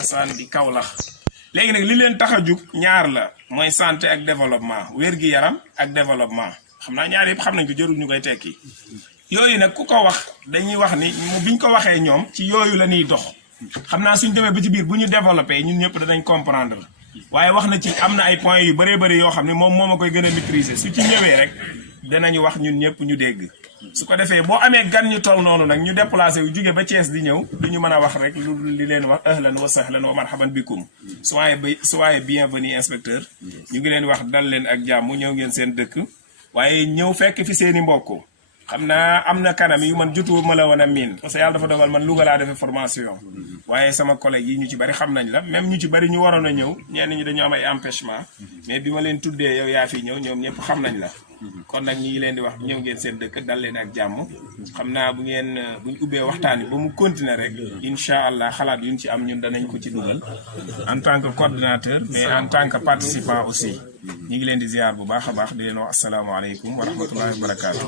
Assane di Kaolack léegi nag li leen tax a jug ñaar la mooy santé ak développement wér-gi-yaram ak développement xam naa ñaar yëpp xam nañ ko jarul ñu koy tekki yooyu nag ku ko wax dañuy wax ni biñ ko waxee ñoom ci yooyu la ñuy dox xam naa suñ demee ba ci biir bu ñu développé ñun ñëpp danañ comprendre waaye wax na ci am na ay points yu bëree bëri yoo xam ne moom moo ma koy gën a maîtriser su ci ñëwee rek danañu wax ñun ñëpp ñu dégg su ko defee boo amee gan ñu toll noonu nag ñu déplacé wu jóge ba Thiès di ñëw du ñu mën a wax rek lu li leen wax ahlan wa sahlan wa marhaban bikum soyez bienvenue inspecteur ñu ngi leen wax dal leen ak jàmm ñëw ngeen seen dëkk waaye ñëw fekk fi seeni mbokk xam naa am na kanam yu man jutu ma la woon a miin parce que yàlla dafa dogal man Louga laa defee formation waaye sama collègue yi ñu ci bari xam nañ la même ñu ci bari ñu waroon a ñëw ñenn ñi dañu am ay empêchement mais bi ma leen tuddee yow yaa fi ñëw ñoom ñëpp xam nañ la kon nag ñi ngi leen di wax ñëw ngeen seen dëkk dal leen ak jàmm xam naa bu ñu ubbee waxtaan bi ba mu continuer rek incha allah xalaat yuñ ci am ñun danañ ko ci dugal en tant que coordinateur mais en tant que participant aussi ñi ngi leen di ziar bu baax a baax di leen wax asalaamaaleykum wa rahmatullahi wa barakaatu.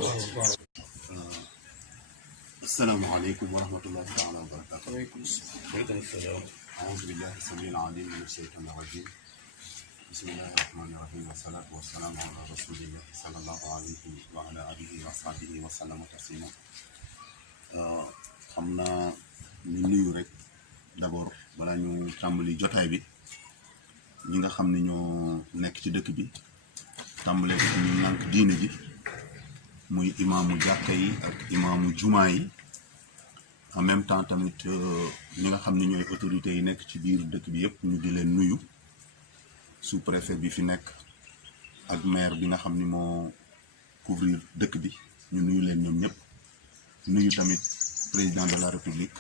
asalaamaaleykum wa rahmatullahi taala wa barakaatu. waaleykum salaam. aouzu billahi samiil aliim mina shaytaani rajiim. bismillahi rahmaani rahiim wa salaatu wa salaamu ala rasulillahi sallallahu alayhi wa ala alihi wa sahbihi wa sallama taslima. xam naa ñu nuyu rek d'abord balaa ñu tàmbali jotaay bi ñi nga xam ne ñoo nekk ci dëkk bi tàmbalee ko ñu nànk diine ji muy imaamu jàkka yi ak imaamu jumaa yi en même temps tamit ñi nga xam ne ñooy autorités yi nekk ci biir dëkk bi yëpp ñu di leen nuyu sous-préfet bi fi nekk ak maire bi nga xam ni moo couvrir dëkk bi ñu nuyu leen ñoom ñëpp nuyu tamit président de la république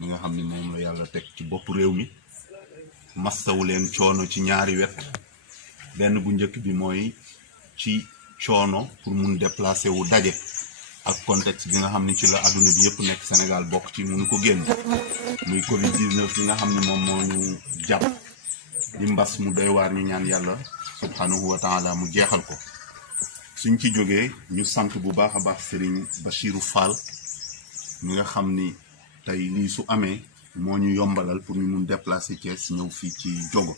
mi nga xam ni moom la yàlla teg ci bopp réew mi massawu leen coono ci ñaari wet benn bu njëkk bi mooy ci coono pour mun déplacer wu daje ak contexte bi nga xam ni ci la adduna bi yëpp nekk Sénégal bokk ci mun ko génn muy Covid 19 bi nga xam ni moom moo ñu jàpp di mbas mu doy waar ñu ñaan yàlla subhanahu wa taala mu jeexal ko suñ ci jógee ñu sant bu baax a baax Serigne Bachirou Fall mi nga xam ni tey lii su amee moo ñu yombalal pour ñu mun déplacer Thiès ñëw fii ci Diogo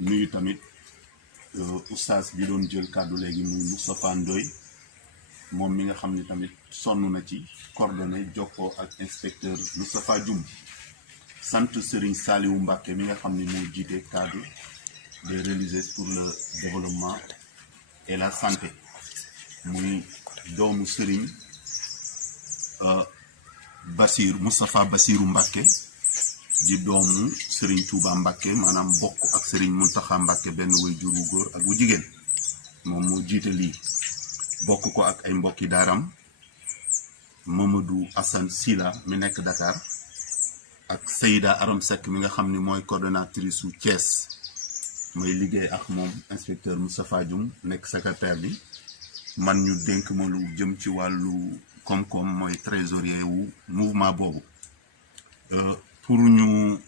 nuyu tamit oustaz bi doon jël kàddu léegi muy Moustapha Ndoye moom mi nga xam ni tamit sonn na ci coordonné jokkoo ak inspecteur Moustapha Dioum sant Serigne Saliou Mbacké mi nga xam ni moo jiite cadre des religieuses pour le développement et la santé muy doomu Serigne Moustapha Bassirou Mbacké di doomu Serigne Touba Mbacké maanaam bokk ak Serigne Mountakha Mbacké benn way jur wu góor ak wu jigéen moom moo jiite lii bokk ko ak ay mbokki daaram Mamadou Assane Sila mi nekk Dakar ak Seyda Aram Seck mi nga xam ni mooy coordonnatrice su Thiès mooy liggéey ak moom inspecteur Moustapha Dioum nekk secrétaire bi man ñu dénk ma lu jëm ci wàllu koom-koom mooy trésorier wu mouvement boobu pour ñu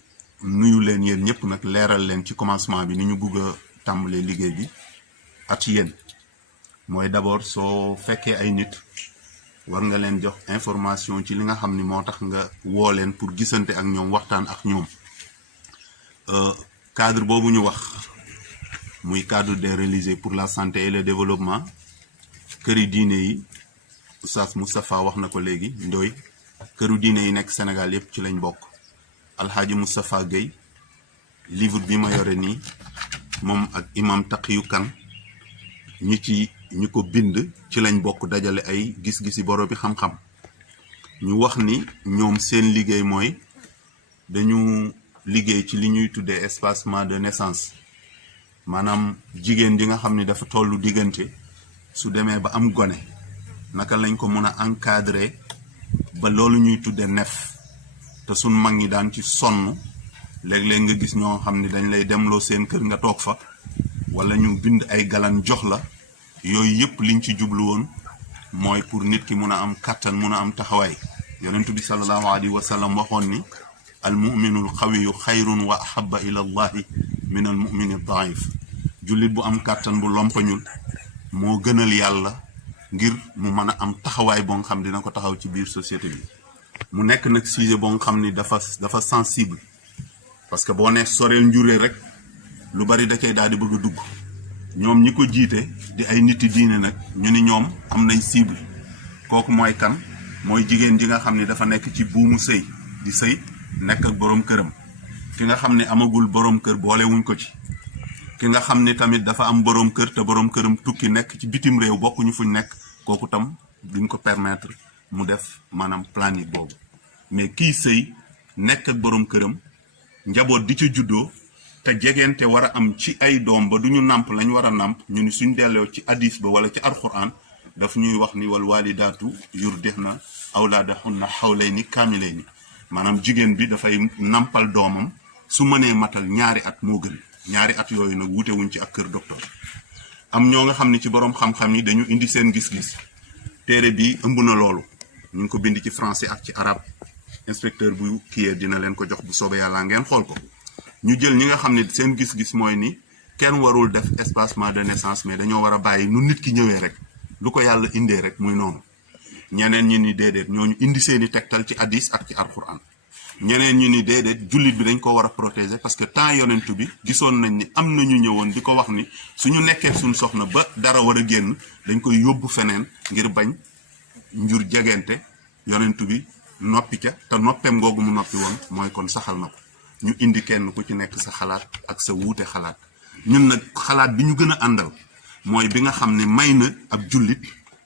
nuyu leen yéen ñëpp nag leeral leen ci commencement bi ni ñu bëgg a tàmbalee liggéey bi ak yéen mooy d'abord soo fekkee ay nit war nga leen jox information ci li nga xam ni moo tax nga woo leen pour gisante ak ñoom waxtaan ak ñoom cadre boobu ñu wax muy cadre des religieux pour la santé et le développement këri diine yi Oustaz Moustapha wax na ko léegi Ndoye këru diine yi nekk Sénégal yëpp ci lañ bokk Alxaaji Moustapha Gueye livre bi ma yore nii moom ak imam Taqiyu Kan ñi ko bind ci lañ bokk dajale ay gis-gisi boro bi xam-xam ñu wax ni ñoom seen liggéey mooy dañu liggéey ci li ñuy tuddee espacement de naissance maanaam jigéen ji nga xam ni dafa tollu diggante su demee ba am gone naka lañ ko mën a encadrer ba loolu ñuy tuddee nef te suñ mag ñi daan ci sonn léeg-léeg nga gis ñoo xam ni dañ lay demloo seen kër nga toog fa wala ñu bind ay galan jox la yooyu yëpp liñ ci jublu woon mooy pour nit ki mun a am kattan mun a am taxawaay yonentu bi sallallahu alayhi wa sallam waxoon ni al muminul xawiyu xayrun wa ahaba ila allahi min al mumini daif jullit bu am kattan bu lompañul moo gënal yàlla ngir mu mën a am taxawaay boo nga xam dina ko taxaw ci biir société bi mu nekk nag sujet boo nga xam ni dafa sensible parce que boo ne soreel njuree rek lu bari da cay daal di bëgg a dugg ñoom ñi ko jiite di ay niti diine nag ñu ni ñoom am nañ cible kooku mooy kan mooy jigéen ji nga xam ne dafa nekk ci buumu sëy di sëy nekk ak boroom këram ki nga xam ne amagul boroom kër boolewuñ ko ci ki nga xam ne tamit dafa am boroom kër te boroom këram tukki nekk ci bitim réew bokkuñu fuñ nekk kooku tam duñ ko permettre mu def maanaam planique boobu mais kii sëy nekk ak boroom këram njaboot di ci juddoo te jegeente war a am ci ay doom ba duñu nàmp lañ war a nàmp ñu ni suñ delloo ci hadis ba wala ci alquran daf ñuy wax ni wal walidaatu yurdihna awlaadahunna hawlayni kaamilayni maanaam jigéen bi dafay nàmpal doomam su mënee matal ñaari at moo gën ñaari at yooyu nag wuute wuñ ci ak kër docteur am ñoo nga xam ne ci boroom xam-xam yi dañu indi seen gis-gis téere bi ëmb na loolu ñu ngi ko bind ci français ak ci arabe inspecteur bu kiyee dina leen ko jox bu soobee yàlla ngeen xool ko ñu jël ñi nga xam ne seen gis-gis mooy ni kenn warul def espacement de naissance mais dañoo war a bàyyi nu nit ki ñëwee rek lu ko yàlla indee rek muy noonu ñeneen ñi ni déedéet ñooñu indi seeni tegtal ci hadis ak ci alquran ñeneen ñi ni déedéet jullit bi dañ ko war a protéger parce que temps yonentu bi gisoon nañ ni am na ñu ñëwoon di ko wax ni suñu nekkee suñ soxna ba dara war a génn dañ koy yóbbu feneen ngir bañ njur jegente yonentu bi noppi ca te noppeem googu mu noppi woon mooy kon saxal na ko ñu indi kenn ku ci nekk sa xalaat ak sa wuute xalaat ñun nag xalaat bi ñu gën a àndal mooy bi nga xam ne may na ab jullit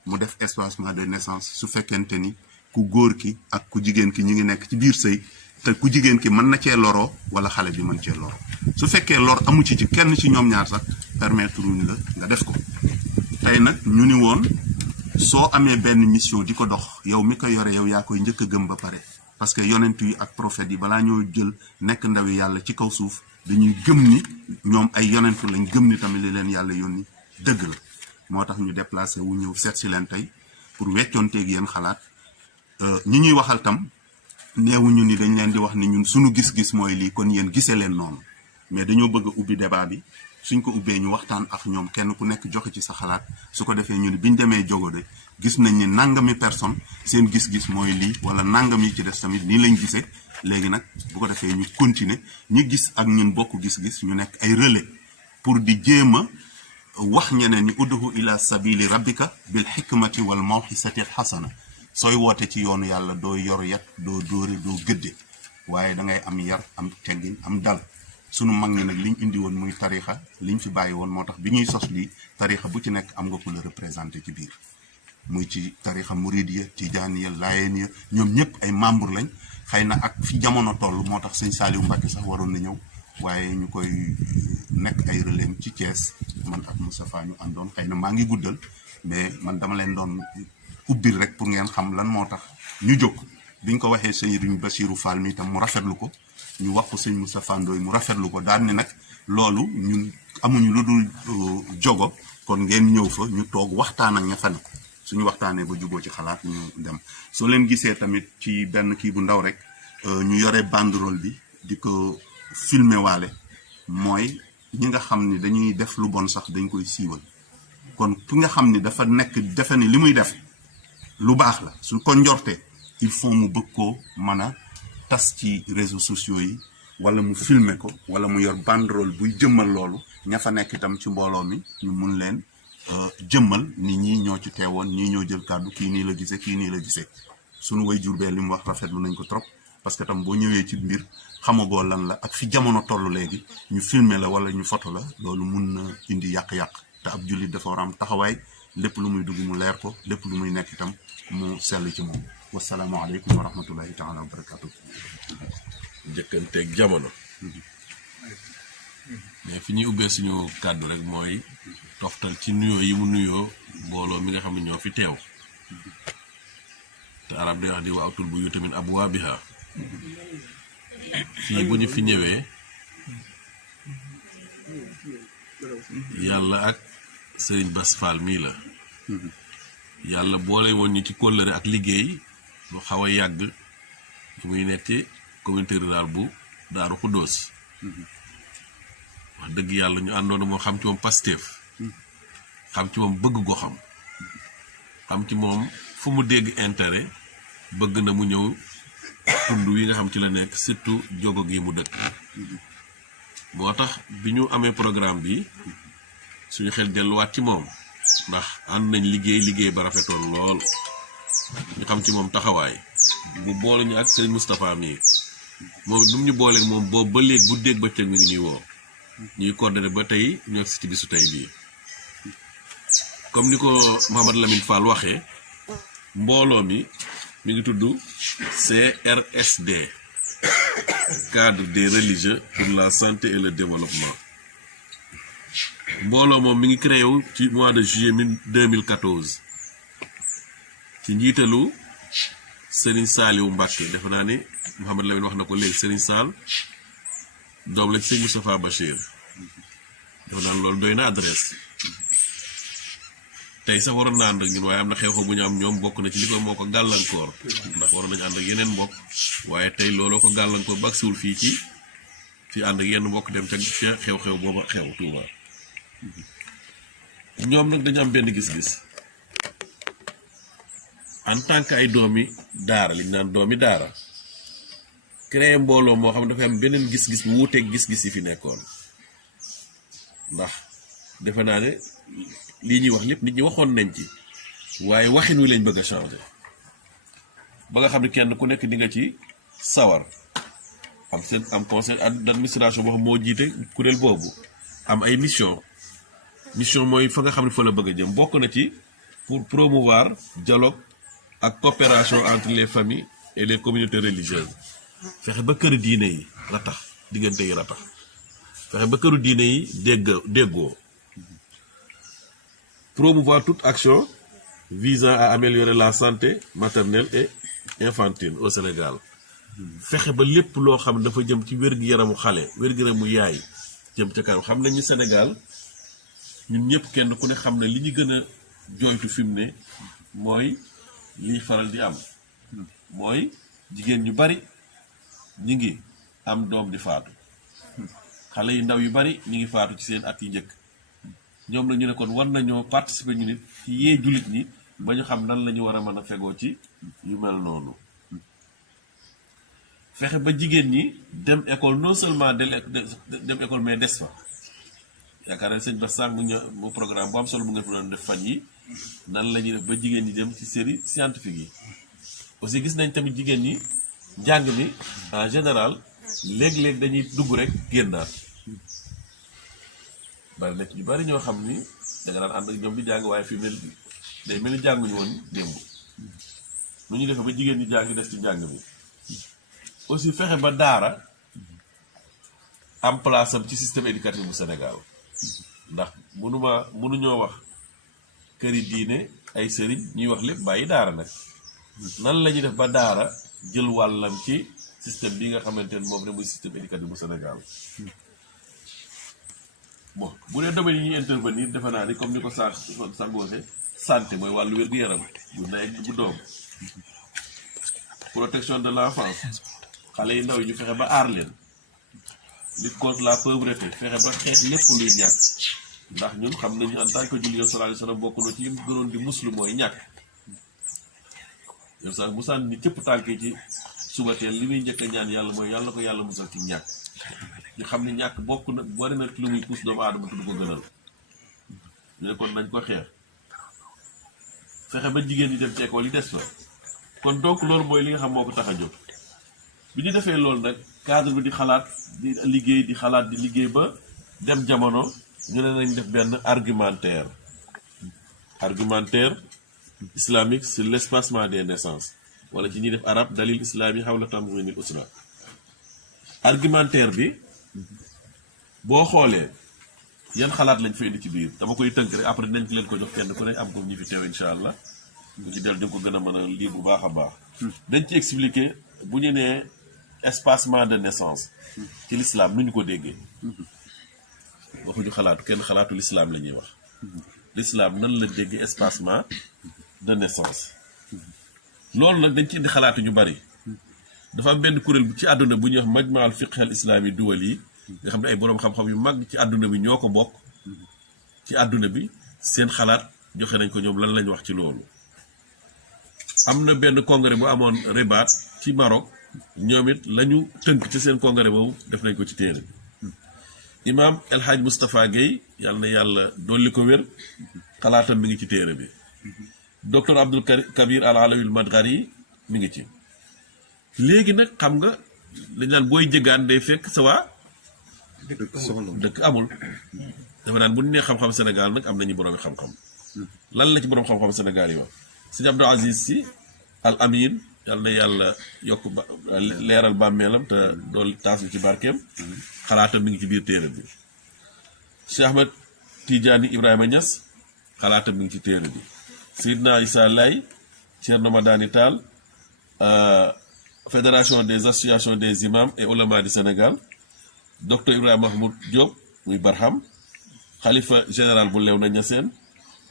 mu def espacement de naissance su fekkente ni ku góor ki ak ku jigéen ki ñi ngi nekk ci biir sëy te ku jigéen ki mën na cee loroo wala xale bi mën cee loroo su fekkee lor amu ci kenn ci ñoom ñaar sax permettre wuñ la nga def ko tey nag ñu ni woon soo amee benn mission di ko dox yow mi ko yore yow yaa koy njëkk a gëm ba pare parce que yonent yi ak prophètes yi balaa ñoo jël nekk ndawi yàlla ci kaw suuf dañuy gëm ni ñoom ay yonentu lañ gëm ni tamit li leen yàlla yónni dëgg la moo tax ñu déplacé wu ñëw seet si leen tey pour weccoonteeg yéen xalaat ñi ñuy waxal tam neewuñu ni dañ leen di wax ni ñun suñu gis-gis mooy lii kon yéen gisee leen noonu mais dañoo bëgg a ubbi débat bi suñ ko ubbee ñu waxtaan ak ñoom kenn ku nekk joxe ci sa xalaat su ko defee ñu ni biñ demee jogo de gis nañ ni nangami personne seen gis-gis mooy lii wala nangam yi ci des tamit nii lañ gisee léegi nag bu ko defee ñu continuer ñi gis ak ñun bokk gis-gis ñu nekk ay relais pour di jéem a wax ñeneen ni udduhu ila sabili rabbika bil hikmati wal mawxisati al xasana sooy woote ci yoonu yàlla doo yor yat doo dóore doo gëdde waaye da ngay am yar am teggin am dal sunu mag ñi nag liñ indi woon muy tarixa liñ fi bàyyi woon moo tax bi ñuy sos lii tarixa bu ci nekk am nga ku la représenté ci biir muy ci tarixa muridiya tijaaniya laayeniya ñoom ñëpp ay membre lañ xëy na ak fi jamono toll moo tax sëñ Saliou Mbacke sax waroon na ñëw waaye ñu koy nekk ay relais ci Thiès man ak Moustapha ñu àndoon xëy na maa ngi guddal mais man dama leen doon ubbil rek pour ngeen xam lan moo tax ñu jóg biñ ko waxee sëñ Bassirou Fall mi tam mu rafetlu ko ñu wax ko sëñ Moustapha Ndoye mu rafetlu ko daal ni nag loolu ñun amuñu lu dul jogo kon ngeen ñëw fa ñu toog waxtaan ak ña fa ne suñu waxtaanee ba juboo ci xalaat ñu dem soo leen gisee tamit ci benn kii bu ndaw rek ñu yore banderole bi di ko filmer waale mooy ñi nga xam ni dañuy def lu bon sax dañ koy siiwal kon ki nga xam ni dafa nekk defe ni li muy def lu baax la su ko njortee il faut mu bëgg koo mën a tas ci réseaux sociaux yi wala mu filmer ko wala mu yor banderole buy jëmmal loolu ña fa nekk itam ci mbooloo mi ñu mun leen jëmmal ni ñii ñoo ci teewoon ñii ñoo jël kàddu kii nii la gisee kii nii la gisee sunu way jur bee li mu wax rafetlu nañ ko trop parce que tam boo ñëwee ci mbir xamagoo lan la ak fi jamono toll léegi ñu filmer la wala ñu photo la loolu mun na indi yàq-yàq te ab jullit dafa war a am taxawaay lépp lu muy dugg mu leer ko lépp lu muy nekk itam mu sell ci moom wasalaamaaleykum wa rahmatullahi taala wa barakatu njëkkanteeg jamono mais fi ñuy ubbee suñu kàddu rek mooy toftal ci nuyoo yi mu nuyoo mbooloo mi nga xam ne ñoo fi teew te arab day wax di waatul bu yu tamit abwaabiha fii bu ñu fi ñëwee yàlla ak sëriñ Bass Fall mii la yàlla boole woon ñu ci kóllëre ak liggéey lu xaw a yàgg ñu muy nekk ci communauté rurale bu Daaru Xuddoos wax dëgg yàlla ñu àndoon moo xam ci moom Pastef xam ci moom bëgg ko xam ci moom fu mu dégg intérêt bëgg na mu ñëw tund wi nga xam ci la nekk surtout jogo gi mu dëkk moo tax bi ñu amee programme bi suñu xel delluwaat ci moom ndax ànd nañ liggéey ba rafetoon lool ñu xam ci moom taxawaay bu boole ñu ak sëñ Moustapha mii moom du ñu booleeg moom boobu ba léegi bu dégg ba cëg mi ngi ñuy woo ñuy coordonné ba tey ñu agsi ci bisu tey bii comme ni ko Mouhamad Lamine Fall waxee mbooloo mi ngi tudd CRSD cadre des religieux pour la santé et le développement mbooloo moom mi ngi créé wu ci mois de juillet 2014 ci njiitalu Serigne Saliou Mbacké defe naa ni Mouhamad Lamine wax na ko léegi Serigne Sall doom la ci sëñ Moustapha Bachir defe naa loolu doy na adresse tey sax waroon na ànd ak ñun waaye am na xew-xew bu ñu am ñoom bokk na ci li ko moo ko gàllankoor ndax waroon nañu ànd ak yeneen mbokk waaye tey looloo ko gàllankoor ba agsiwul fii ci fi ànd ak yenn mbokk dem ca xew-xew booba xew Touba ñoom nag dañu am benn gis-gis en tant que ay doomi daara li ñu naan doomi daara créé mbooloo moo xam dafa am beneen gis-gis bu wuuteeg gis-gis yi fi nekkoon ndax defe naa ne lii ñuy wax lépp nit ñi waxoon nañ ci waaye waxin wi lañ bëgg a changer ba nga xam ne kenn ku nekk di nga ci sawar am conseil d'administration boo xam moo jiite kuréel boobu am ay mission mooy fa nga xam ne fa la bëgg a jëm bokk na ci pour promouvoir dialogue ak coopération entre les familles et les communautés religieuses fexe ba kër diine yi ratax diggante yi ratax fexe ba këru diine yi déggoo promouvoir toute action visant à améliorer la santé maternelle et infantile au Sénégal fexe ba lépp loo xam dafa jëm ci wér-gu-yaramu xale wér-gu-yaramu yaay jëm ca kanam xam nañu Sénégal ñun ñëpp kenn ku ne xam ne li ñu gën a jooytu fi mu ne mooy liy faral di am mooy jigéen ñu bari ñi ngi am doom di faatu xale yu ndaw yu bari ñi ngi faatu ci seen at yi njëkk ñoom la ñu ne kon war nañoo participer ñu nit ci yee jullit ñi ba ñu xam nan la ñu war a mën a fegoo ci yu mel noonu fexe ba jigéen ñi dem école non seulement dem école mais des fa yaakaar naa sëñ ba sàng mu programme bu am solo bu nga fi doon def fan yi nan la ñuy def ba jigéen ñi dem ci série scientifique yi aussi gis nañ tamit jigéen ñi jàng mi en général léeg-léeg dañuy dugg rek génnaat bari na ci ñu bari ñoo xam ni da nga daan ànd ak ñoom di jàng waaye fi mel day mel ni jànguñu woon démb nu ñu defee ba jigéen ñi jàng des ci njàng mi aussi fexe ba daara am place am ci système éducatif bu Sénégal ndax mënuñoo wax këri diine ay sëriñ ñuy wax lépp bàyyi daara nag nan la ñuy def ba daara jël wàllam ci système bi nga xamante ne moom ne muy système éducatif bu Sénégal bon bu dee domaine yi ñuy intervenir defe naa ni comme ni ko sàngoose santé mooy wàllu wér-gu-yaram bu ndey bu doom protection de l'enfance xale yi ndaw yi ñu fexe ba aar leen lutte contre la pauvreté fexe ba xeet lépp luy ñàkk ndax ñun xam nañu en tant que julli yoon sallallahu alayhi wasallam bokk na ci yim gënoon di muslu mooy ñàkk yow sax musaan ni cëpp tànkee ci suba teel li muy njëkk a ñaan yàlla mooy yàlla ko yàlla musal ci ñàkk ñu xam ne ñàkk bokk na bari na lu muy puus doomu aadama te du ko gënal ñu ne kon nañ ko xeex fexe ba jigéen ñi dem ci école yi des fa kon donc loolu mooy li nga xam moo ko tax a jóg bi ñu defee loolu nag cadre bi di xalaat di liggéey ba dem jamono ñu ne nañ def benn argumentaire islamique sur l'espacement des naissances wala ci ñuy def arab dalil islami hawla tanzimil usra argumentaire bi boo xoolee yan xalaat lañ fa indi ci biir dama koy tënk rek après dinañ ci leen ko jox kenn ku ne am ko ñi fi teew incha allah bu ci del di ko gën a mën a lire bu baax a baax dañ ci expliquer bu ñu nee espacement de naissance ci l'islam nu ñu ko déggee waxuñu kenn xalaatu l'islam la ñuy wax l'islam nan la déggee espacement de naissance loolu nag dañ ci indi xalaatu ñu bari dafa am benn kuréel ci àdduna bu ñuy wax majma al fiqh al islami duwal yi nga xam ne ay boroom xam-xam yu mag ci àdduna bi ñoo ko bokk ci àdduna bi seen xalaat joxe nañ ko ñoom lan lañ wax ci loolu am na benn congrès bu amoon Rabat ci Maroc ñoom it lañu tënk ci seen congrès boobu def nañ ko ci téere bi imaam El Hadj Moustapha Guèye yàlla na yàlla dolli ko wér xalaatam mi ngi ci téere bi docteur Abdul Kabir Al Alawi Madghari mi ngi ci léegi nag xam nga dañ naan booy jëgaan day fekk sa waa dëkk amul dafa naan bu ñu nee xam-xam Sénégal nag am nañu boroomi xam-xam lan la ci boroom xam-xam Sénégal yi wax sëñ Abdou Aziz Sy Al Amin yàlla na yàlla yokk leeral bàmmeelam te dool taas bi ci barkeem xalaatam mi ngi ci biir téere bi Cheikh Ahmed Tidiane Ibrahima Niass xalaatam mi ngi ci téere bi Seydina Issa Laye Thierno Madani Tall Fédération des associations des imams et oulémas du Sénégal docteur Ibrahima Mahmoud Diop muy Barham xalifa général bu Léona Niassène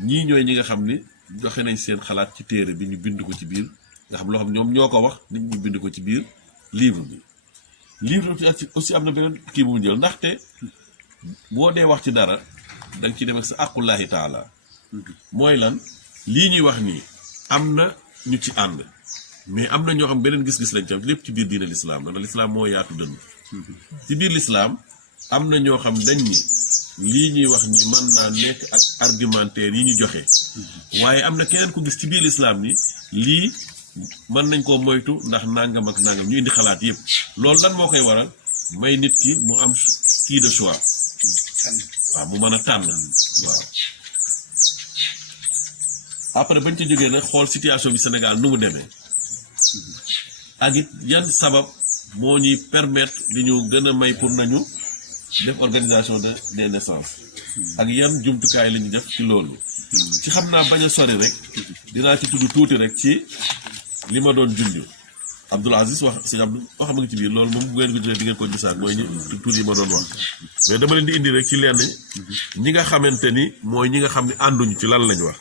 ñii ñooy ñi nga xam ni joxe nañ seen xalaat ci téere bi ñu bind ko ci biir nga xam loo xam ñoom ñoo ko wax nit ñu bind ko ci biir livre bi livre bi aussi am na beneen kii bu mu jël ndaxte boo dee wax ci dara da nga ci dem ak sa aqullahi taala mooy lan lii ñuy wax nii am na ñu ci ànd mais am na ñoo xam beneen gis-gis lañ ci am lépp ci biir diine lislaam la ndax lislaam moo yaatu dënn ci biir lislaam am na ñoo xam dañ ni lii ñuy wax ni mën naa nekk ak argumentaire yi ñu joxe waaye am na keneen ku gis ci biir lislaam ni lii mën nañ koo moytu ndax nangam ak nangam ñu indi xalaat yépp loolu lan moo koy waral may nit ki mu am kii de choix waaw mu mën a tànn waaw après bañ ci jógee nag xool situation bi Sénégal nu mu demee ak it yan sabab moo ñuy permettre di ñu gën a may pour nañu def organisation des naissances ak yan jumtukaay la ñu def ci loolu ci xam naa bañ a sori rek dinaa ci tudd tuuti rek ci li ma doon junj Abdoul Aziz wax si Abdou wax ma ngi ci biir loolu moom bu ngeen ko jëlee di ngeen ko gisaat mooy ñu tuuti yi ma doon wax mais dama leen di indi rek ci lenn ñi nga xamante ni mooy ñi nga xam ne ànduñu ci lan lañu wax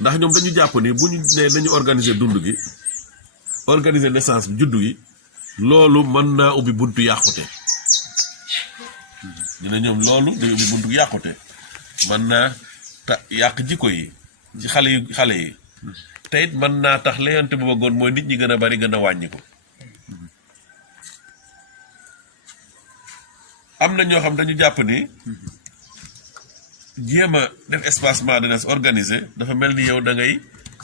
ndax ñoom dañu jàpp ni bu ñu nee dañu organiser dund gi organiser naissance bi juddu gi loolu mën naa ubbi buntu yàqute dina ñoom loolu day ubbi buntu yàqute mën naa yàq jikko yi ci xale yi te it mën naa tax layante bu bëggoon mooy nit ñi gën a bari gën a wàññi ko am na ñoo xam dañu jàpp ni jéem a def espacement de naissance organisé dafa mel ni yow da ngay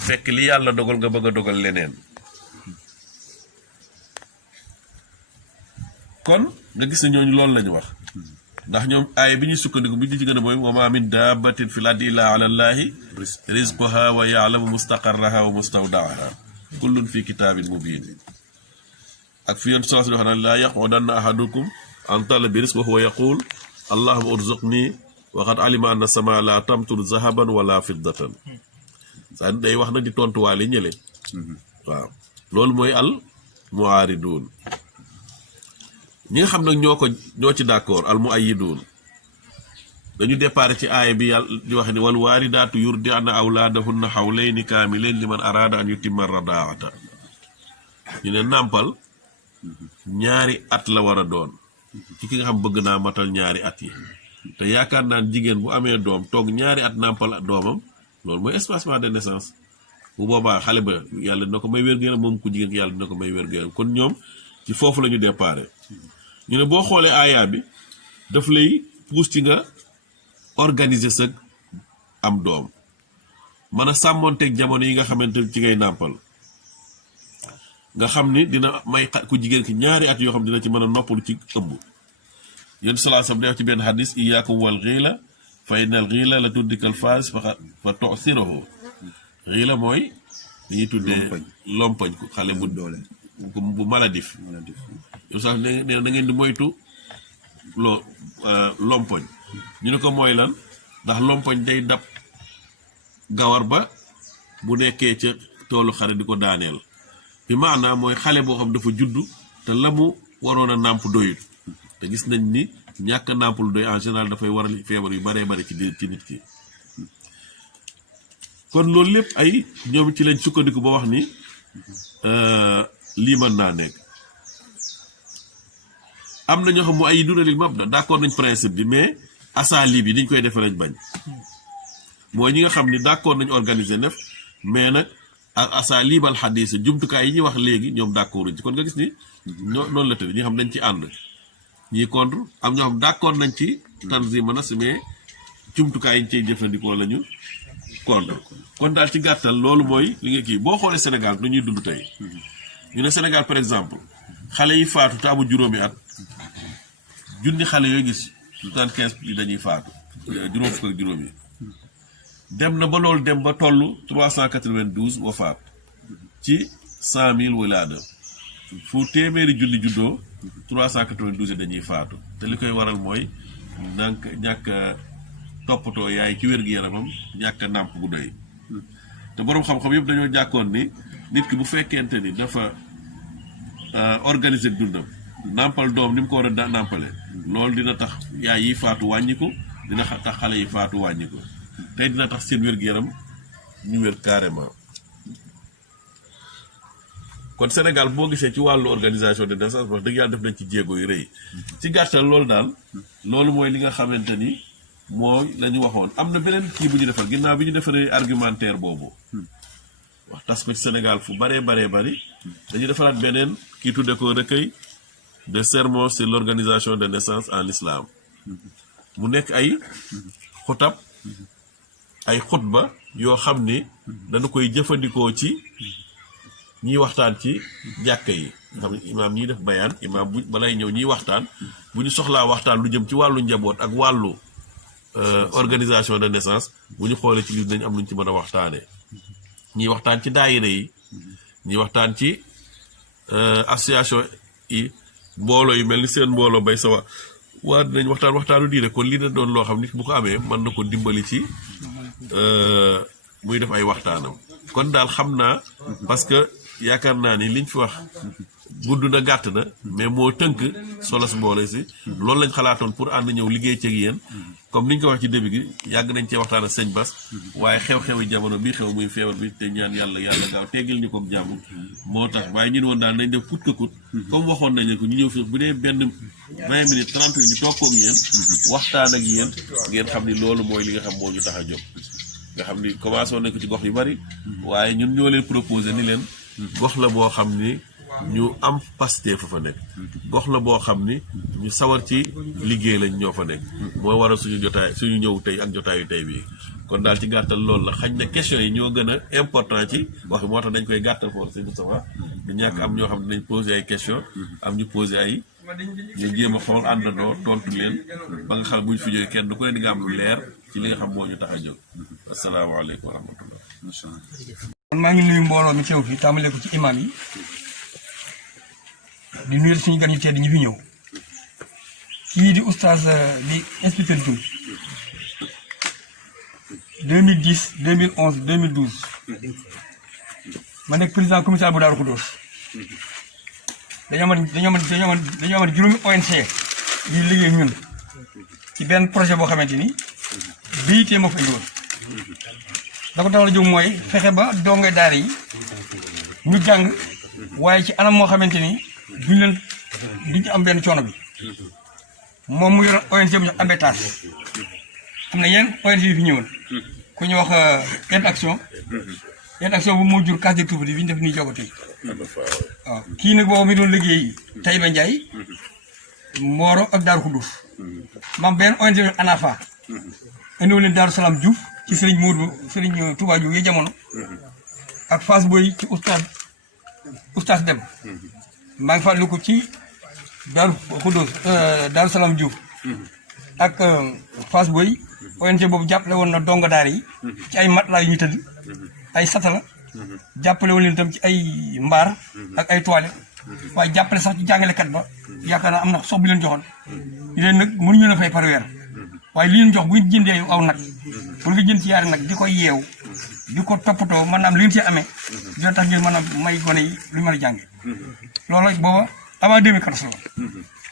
fekk li yàlla dogal nga bëgg a dogal leneen kon nga gis ne ñooñu loolu lañu wax ndax ñoom aaya bi ñuy sukkandiku bi di ci gën a mooy wa ma min dabbatin fil ardi illa ala llahi rizquha wa ya'lamu mustaqarraha wa mustawda'aha kullun fi kitabin mubin ak fi yoon sens yoo xam ne laa yaqudanna ahadukum an talabi rizq wa huwa yaqul allahumma urzuqni wa qad alima anna sama la tamtur zahaban wala fiddatan saa day wax na di tontuwaale ñële waaw loolu mooy al muaridun ñi nga xam nag ñoo ci d'accord al muayyidun dañu déparé ci aaya bi yàlla di wax ni wal waaridaatu yurdi'na awlaadahunna hawlayni kaamilayni liman araada an yutimma radaa'ata ñu ne nàmpal ñaari at la war a doon ci ki nga xam bëgg naa matal ñaari at yi te yaakaar naan jigéen bu amee doom toog ñaari at nàmpal doomam loolu mooy espacement de naissance bu boobaa xale ba yàlla dina ko may wér-gu-yaram moom ku jigéen ki yàlla dina ko may wér-gu-yaram kon ñoom ci foofu la ñu déparé ñu ne boo xoolee aaya bi daf lay pousse ci nga organiser sa am doom mën a sàmmoonteeg jamono yi nga xamante ci ngay nàmpal nga xam ni dina may ku jigéen ki ñaari at yoo xam dina ci mën a noppalu ci ëmb yéen salaasam day wax ci benn xadis iyaakum wal xiila fa innal xiila la tuddikal faas fa toxsiroho xiila mooy li ñuy tuddee lompañ ku xale bu maladif yow sax nee na ngeen di moytu lompoñ ñu ne ko mooy lan ndax lompoñ day dab gawar ba bu nekkee ca toolu xare di ko daaneel bi maanaam mooy xale boo xam dafa juddu te la mu waroon a nàmp doyut te gis nañ ni ñàkk a nàmp lu doy en général dafay waral feebar yu baree bari ci nit ki kon loolu lépp ay ñoom ci lañ sukkandiku ba wax ni lii mën naa nekk am na ñoo xam mu ay dunalil mabda d'accord nañ principe bi mais asaali bi niñ koy defee lañ bañ mooy ñi nga xam ni d'accord nañ organiser nef mais nag ak asalibal xadis jumtukaay yi ñuy wax léegi ñoom d'accord ci kon nga gis ni noonu la tëdd ñi xam dañ ci ànd ñii contre am ñoo xam d'accord nañ ci tanzim nas mais jumtukaay yi ñu cay jëfandikoo lañu contre kon daal ci gàttal loolu mooy li nga kii boo xoolee Sénégal lu ñuy dund tey ñu ne Sénégal par exemple xale yi faatu te amu juróomi at junni xale yooyu gis 75 yi dañuy faatu juróom fukk ak juróom yi dem na ba loolu dem ba toll 392 wafaat ci 100 000 wilaada fu téeméeri junni juddoo 392 yi dañuy faatu te li koy waral mooy ñàkk toppatoo yaay ci wér-gu-yaramam ñàkk a nàmp bu doy te boroom xam-xam yëpp dañoo jàkkoon ni nit ki bu fekkente ni dafa organiser dundam nàmpal doom ni mu ko war a nàmpale loolu dina tax yaay yi faatu wàññiku dina tax xale yi faatu wàññiku tey dina tax seen wér-gu-yaram ñu wér carrément kon Sénégal boo gisee ci wàllu organisation de naissance wax dëgg yàlla def nañ ci jéego yu rëy ci gàttal loolu daal loolu mooy li nga xamante ni mooy la ñu waxoon am na beneen kii bu ñu defar ginnaaw bi ñu defaree argumentaire boobu wax tas ko ci Sénégal fu bari dañu defaraat beneen kii tudde ko recueil de sermons sur l'organisation de naissance en islam mu nekk ay xutab ay xutba yoo xam ni dañu koy jëfandikoo ci ñiy waxtaan ci jàkka yi nga xam ne imaam ñiy def bayaan imaam bu balay ñëw ñiy waxtaan bu ñu soxlaa waxtaan lu jëm ci wàllu njaboot ak wàllu organisation de naissance bu ñu xoolee ci biir nañ am lu ñu ci mën a waxtaanee ñiy waxtaan ci daayira yi ñiy waxtaan ci association yi mbooloo yu mel ni seen mbooloo bay sa waa dinañ waxtaanu diine kon lii na doon loo xam nit bu ko amee mën na ko dimbali ci muy def ay waxtaanam kon daal xam naa parce que yaakaar naa ni liñ fi wax gudd na gàtt na mais moo tënk solos mboole si loolu lañ xalaatoon pour ànd ñëw liggéey ci ak yéen comme niñ ko wax ci début gi yàgg nañ cee waxtaan ak sëñ Bass waaye xew-xewi jamono bi xew muy feebar bi te ñaan yàlla gaaw teggil ñu ko jàmm moo tax waaye ñun woon daal nañ def kut ka kut comme waxoon nañ ko ñu ñëw fi bu dee benn 20 minutes 30 minutes ñu toog koog yéen waxtaan ak yéen ngeen xam ni loolu mooy li nga xam moo ñu tax a jóg nga xam ni commencé woon nañ ko ci gox yu bari waaye ñun ñoo leen proposé ni leen gox la boo xam ni ñu am Pastef fa nekk gox la boo xam ni ñu sawar ci liggéey lañ ñoo fa nekk mooy waral suñu ñëw tey ak jotaayu tey bii kon daal ci gàttal loolu la xañ na question yi ñoo gën a important ci wax moo tax dañ koy gàttal foofu sëñ Moustapha du ñàkk am ñoo xam ne dañ posé ay question am ñu posé ay ñu jéem a xool àndandoo tontu leen ba nga xam buñ fi jógee kenn du ko ne di nga am lu leer ci li nga xam moo ñu tax a jóg asalaamaaleykum wa rahmatullah. maa ngi nuyu mbooloo mi teew fi tàmbale ko ci imam yi di nuyu suñu gan ñu tedd ñi fi ñëw kii di oustaz di inspecteur Dioum 2010 2011 2012 ma nekk président commissaire bu Daaru Xudoos dañoo amoon juróomi ONC di liggéey ñun ci benn projet boo xamante ni BIT moo ko indi woon da ko tax la jóg mooy fexe ba donge daara yi ñu jàng waaye ci anam moo xamante ni duñ ci am benn coono bi moom mu yor ONG bu ñu wax Ambétas am na yenn ONG yu fi ñëwoon ku ñu wax Action bu moo jur case de tout bi ñu def nii jogati waaw kii nag boobu mi doon liggéey Taïba Ndiaye Mboro ak Daaru Xuddus maam benn ONG bi ANAFA indiwoon leen Daaru Salaam Diouf ci Serigne Touba Diouf yi jamono ak Fass Boy ci oustaz Dem maa ngi fàttaliku ko ci Daaru Xuddus Daaru Salaam Diouf ak Fass Boy ONG boobu jàppale woon na donga daara yi ci ay matelas yu ñuy tëdd ay satala jàppale woon leen itam ci ay mbaar ak ay toilettes waaye jàppale sax ci jàngalekat ba yaakaar naa am na sox bi leen joxoon ñu leen nag mënuñu leen fay par weer waaye li leen jox bu ñu jëndee aw nag bu nga jënd ci yaari nag di ko yeew di ko toppatoo maanaam li ngeen ci amee dina tax ngeen mën a may gone yi lu ñu mën a jànge loolu booba avant 2014 la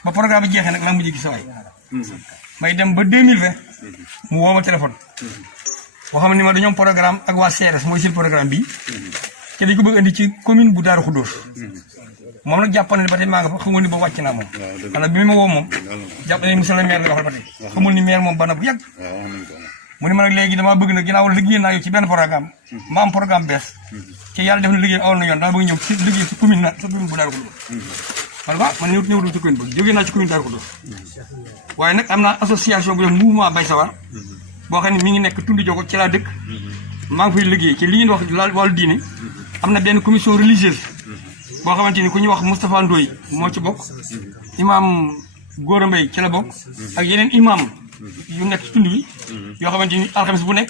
ba programme bi jeexee nag maa ngi mujj gis waay may dem ba 2020 mu woo ma téléphone boo xam ne ma dañoo am programme ak waa CRS mooy seen programme bi te dañ ko bëgg indi ci commune bu Daaru Xudoos moom nag jàpp na ne ba tey maa nga fa xamul ni ba wàcc naa moom wala bi ma woo moom jàpp na ne monsieur le maire la waxal ba tey xamul ni maire moom bana bu yàgg mu ne ma nag léegi damaa bëgg nag ginnaaw liggéey naa yow ci benn programme ma am programme bees ci yàlla def na liggéey awoon na yoon dama bëgg ñëw ci liggéey ci commune sa commune bu Daaru Xudoos man man ñëw ci commune bi jógee naa ci commune Daaru Xudoos waaye nag am naa association bu def mouvement Bay Sawar boo xam ne mi ngi nekk Tundi Jogo ci laa dëkk maa ngi fay liggéey ci li ngeen wax wàllu diine am na benn commission religieuse boo xamante ni ku ñuy wax Moustapha Ndoye moo ci bokk imam Gora Mbaye ci la bokk ak yeneen imam yu nekk ci tund bi yoo xamante ni alxames bu nekk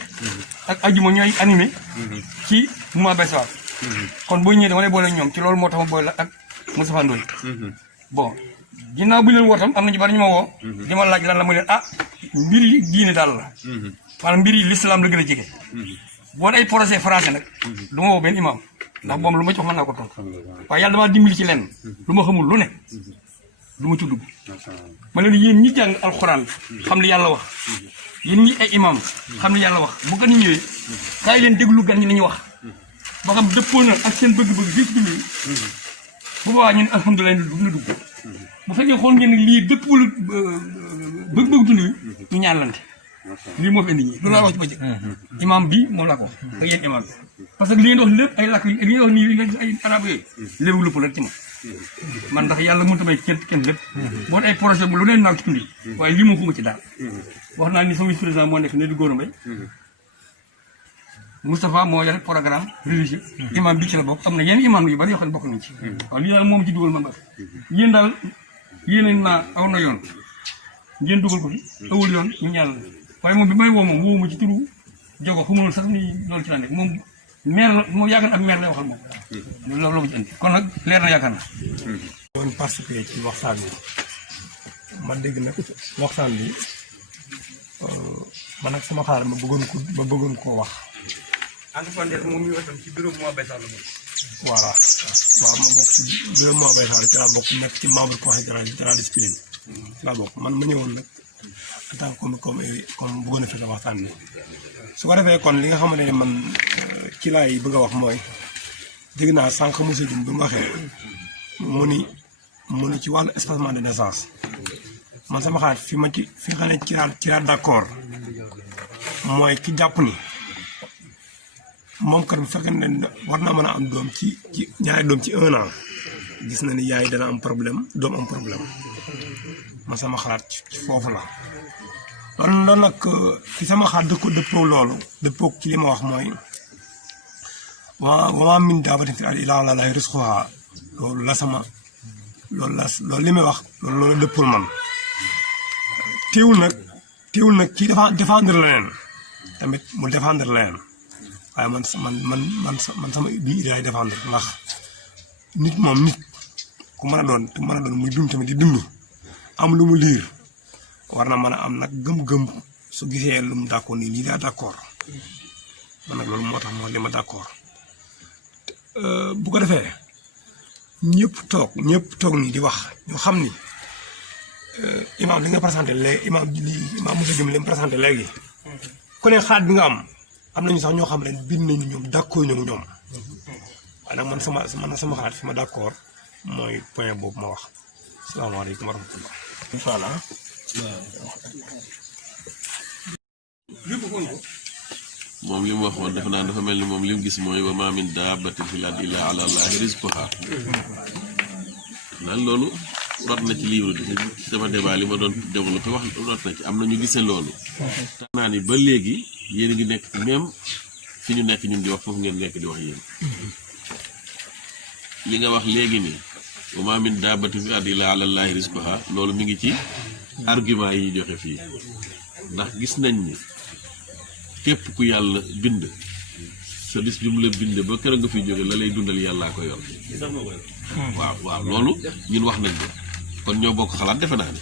ak ajuma ñooy animé ci mouvement Bay Sawar kon boo ñëwee dama lay boole ñoom ci loolu moo tax ma boole la ak Moustapha Ndoye bon ginnaaw bu leen woo tam am na ñu bari ñu ma woo di ma laaj lan la mu leen mbir yi diine daal la maanaam mbir yi l'islam la gën a jege boo ay projet français nag du ma woo benn imam ndax moom lu ma ci wax mën naa ko tontu waaye yàlla damaa dimbali ci lenn lu ma xamul lu ne lu ma ci dugg ma leen yéen ñi jàng alxuraan xam li yàlla wax yéen ñi ay imam xam li yàlla wax bu gan ñëwee kaay leen déglu gan ñi nañu wax ba xam dëppoo na ak seen bëgg-bëgg fii ci dund bu boobaa ñu ne alhamdulilah dina dugg bu fekkee xool ngeen ne lii dëppul bëgg-bëgg dund ñu ñaanlante lii moo fi indi ñi loolu laa wax ci bëccëg imam bi moom laa ko wax ak yéen imam bi parce que li ngeen wax lépp ay làkk li ngeen wax nii nga ay arab yooyu léegi lépp la ci man ndax yàlla mënut a may kenn lépp boo ay projet bu lu neen naaw ci tund yi waaye lii moo ko ma ci daal wax naa ni sama vice président moo nekk ne di Gora Mbaye Moustapha moo yore programme religieux imam bi ci la bokk am na yenn imam yu bari yoo xam ne bokk nañ ci waaw lii daal moom ci dugal man ba yéen daal yéen naa aw na yoon ngeen dugal ko fi awul yoon ñu ñàll waaye moom bi may woo moom woowuma ci turu Jogo xamul sax ni loolu ci la nekk moom maire la moom yaakaar ak maire lay waxal moom loolu la ko ci andi kon nag leer na yaakaar na doon participer ci waxtaan bi man dégg nag waxtaan bi man ak sama xaar ma bëggoon koo wax entrepreneur moom ñu tam ci bureau mouvement Bay Sawar la voilà waaw ma bokk ci bureau mouvement Bay Sawar ci laa bokk nekk ci membre conseil de la discipline ci laa bokk man ma ñëwoon nag en tant que comme bëggoon a fekk waxtaan bi su ko defee kon li nga xamante ne man ci laay bëgg a wax mooy dégg naa sànq monsieur Dioum bi mu waxee mu ni ci wàllu espacement de naissance man sama xaar fi nga xam ne ci laa d'accord mooy ki jàpp ni moom kat bu fekkee ne war naa mën a am doom ci ñaari doom ci 1 an gis na ni yaay dana am problème doom am problème man sama xalaat ci foofu la loolu nag fi sama xalaat dëppoo loolu dëppoo ci li ma wax mooy wa min daabbatin fil ardi illaa alaa llaahi rizquhaa loolu li may wax loolu dëppul man teewul nag ci défendre leneen tamit mu défendre leneen waaye man sama bii idée lay défendre ndax nit moom nit ku mën a doon muy dund tamit di dund am lu mu liir war na mën a am nag gëm-gëm su gisee lu mu d'accord nii lii daa d'accord man nag loolu moo tax moo li ma d'accord bu ko defee ñëpp toog nii di wax ñu xam ni imam li nga présenté léegi imam Moussa Dioum li mu présenté léegi ku ne xaat bi nga am nañu sax ñoo xam ne bind nañu ñoom d'accord ñu ñoom waaye nag man sama xalaat fi ma d'accord mooy point boobu ma wax salaamaaleykum wa rahmatullah incha allah moom li mu waxoon defe naa dafa mel ni moom li mu gis mooy wa maa min daabbatin fil ardi illaa alaa llaahi rizquhaa naan loolu rot na ci livre bi ci sama débat li ma doon développé wax rot na ci am na ñu gisee loolu tax naa ni ba léegi yéen a ngi nekk même fi ñu nekk ñun di wax foofu ngeen nekk di wax yéen li nga wax léegi nii wa maa min daabbatin fil ardi illaa alaa llaahi rizquhaa loolu mi ngi ci argument yi ñu joxe fii ndax gis nañ ni képp ku yàlla bind sa bis bi mu la bind ba kër nga fiy jóge la lay dundal yàllaa ko yor waaw loolu ñun wax nañ ko kon ñoo bokk xalaat defe naa ne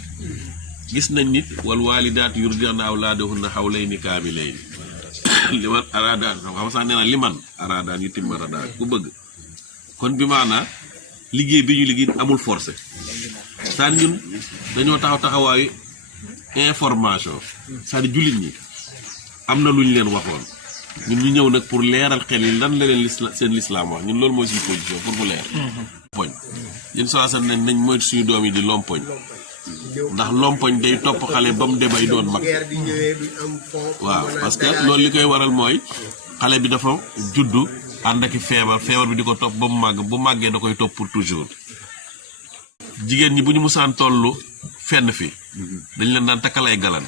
gis nañ nit wal waalidaatu yurdi'na awlaadahunna hawlayni kaamilayni liman araada xam sax nee na liman araadaan yutimma radaa ku bëgg kon bi maanaa liggéey bi ñu liggéey amul forcé c'est-à-dire ñun dañoo taxawaayu information c'est-à-dire jullit ñi am na lu ñu leen waxoon ñun ñu ñëw nag pour leeral xel yi lan la leen seen lislaam wax ñun loolu mooy suñu position pour mu leer poñ ñun soasan nañ moytu suñu doom yi di lompoñ ndax lompoñ day topp xale ba mu demay doon mag waaw parce que loolu li koy waral mooy xale bi dafa juddu ànd ak feebar bi di ko topp ba mu màgg bu màggee da koy topp pour toujours jigéen ñi bu ñu musaan tollu fenn fi dañ leen daan takkal ay galan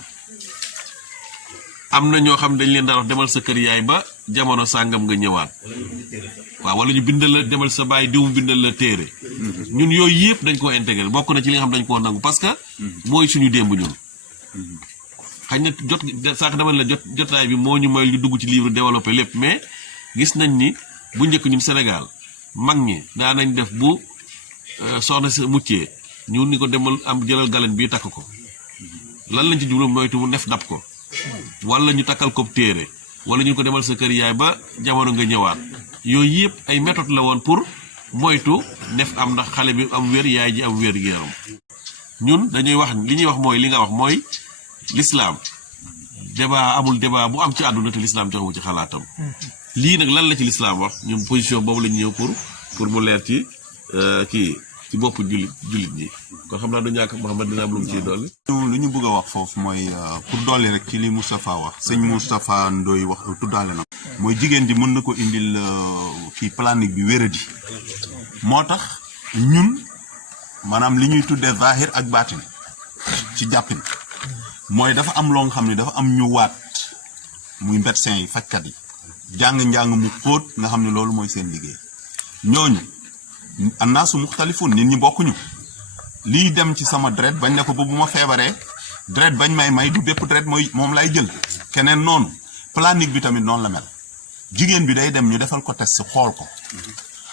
am na ñoo xam dañ leen daan wax demal sa kër yaay ba jamono sàngam nga ñëwaat waaw wala ñu bindal la demal sa baay diw bindal la téere ñun yooyu yëpp dañ koo intégré bokk na ci li nga xam dañ koo nangu parce que mooy suñu démb ñun xañ na sax dama la jotaay bi moo ñu may ñu dugg ci livre développé lépp mais gis nañ ni bu njëkk ñun Sénégal mag ñi daa nañ def bu soxna si muccee ñu ni ko demal am jëlal galan bii takk ko lan lañ ci jublu moytu mu def dab ko wala ñu takkal ko téere wala ñu ko demal sa kër yaay ba jamono nga ñëwaat yooyu yëpp ay méthode la woon pour moytu def am ndax xale bi am wér yaay ji am wér gi yaram ñun dañuy wax li ñuy wax mooy li nga wax mooy l'islam amul débat bu am ci àdduna te l'islam joxewu ci xalaatam lii nag lan la ci l'islam wax ñun position boobu lañ ñëw pour mu leer ci ci bopp jullit ñi kon xam naa du ñàkk Mouhamed dina am lu mu ciy dolli. lu ñu bëgg a wax foofu mooy pour dolli rek ci li Moustapha wax sëñ Moustapha Ndoye wax tuddaale na mooy jigéen ji mën na ko indil kii planique bi wéradi moo tax ñun maanaam li ñuy tuddee zahir ak baatin ci jàppin mooy dafa am loo nga xam ne dafa am ñu waat muy médecin yi fajkat yi njàng mu xóot nga xam ne loolu mooy seen liggéey ñooñu annaasu muxtalifun nit ñi bokkuñu lii dem ci sama deret bañ ne ko ba bu ma feebaree deret bañ may du bépp deret mooy moom lay jël keneen noonu planique bi tamit noonu la mel jigéen bi day dem ñu defal ko test xool ko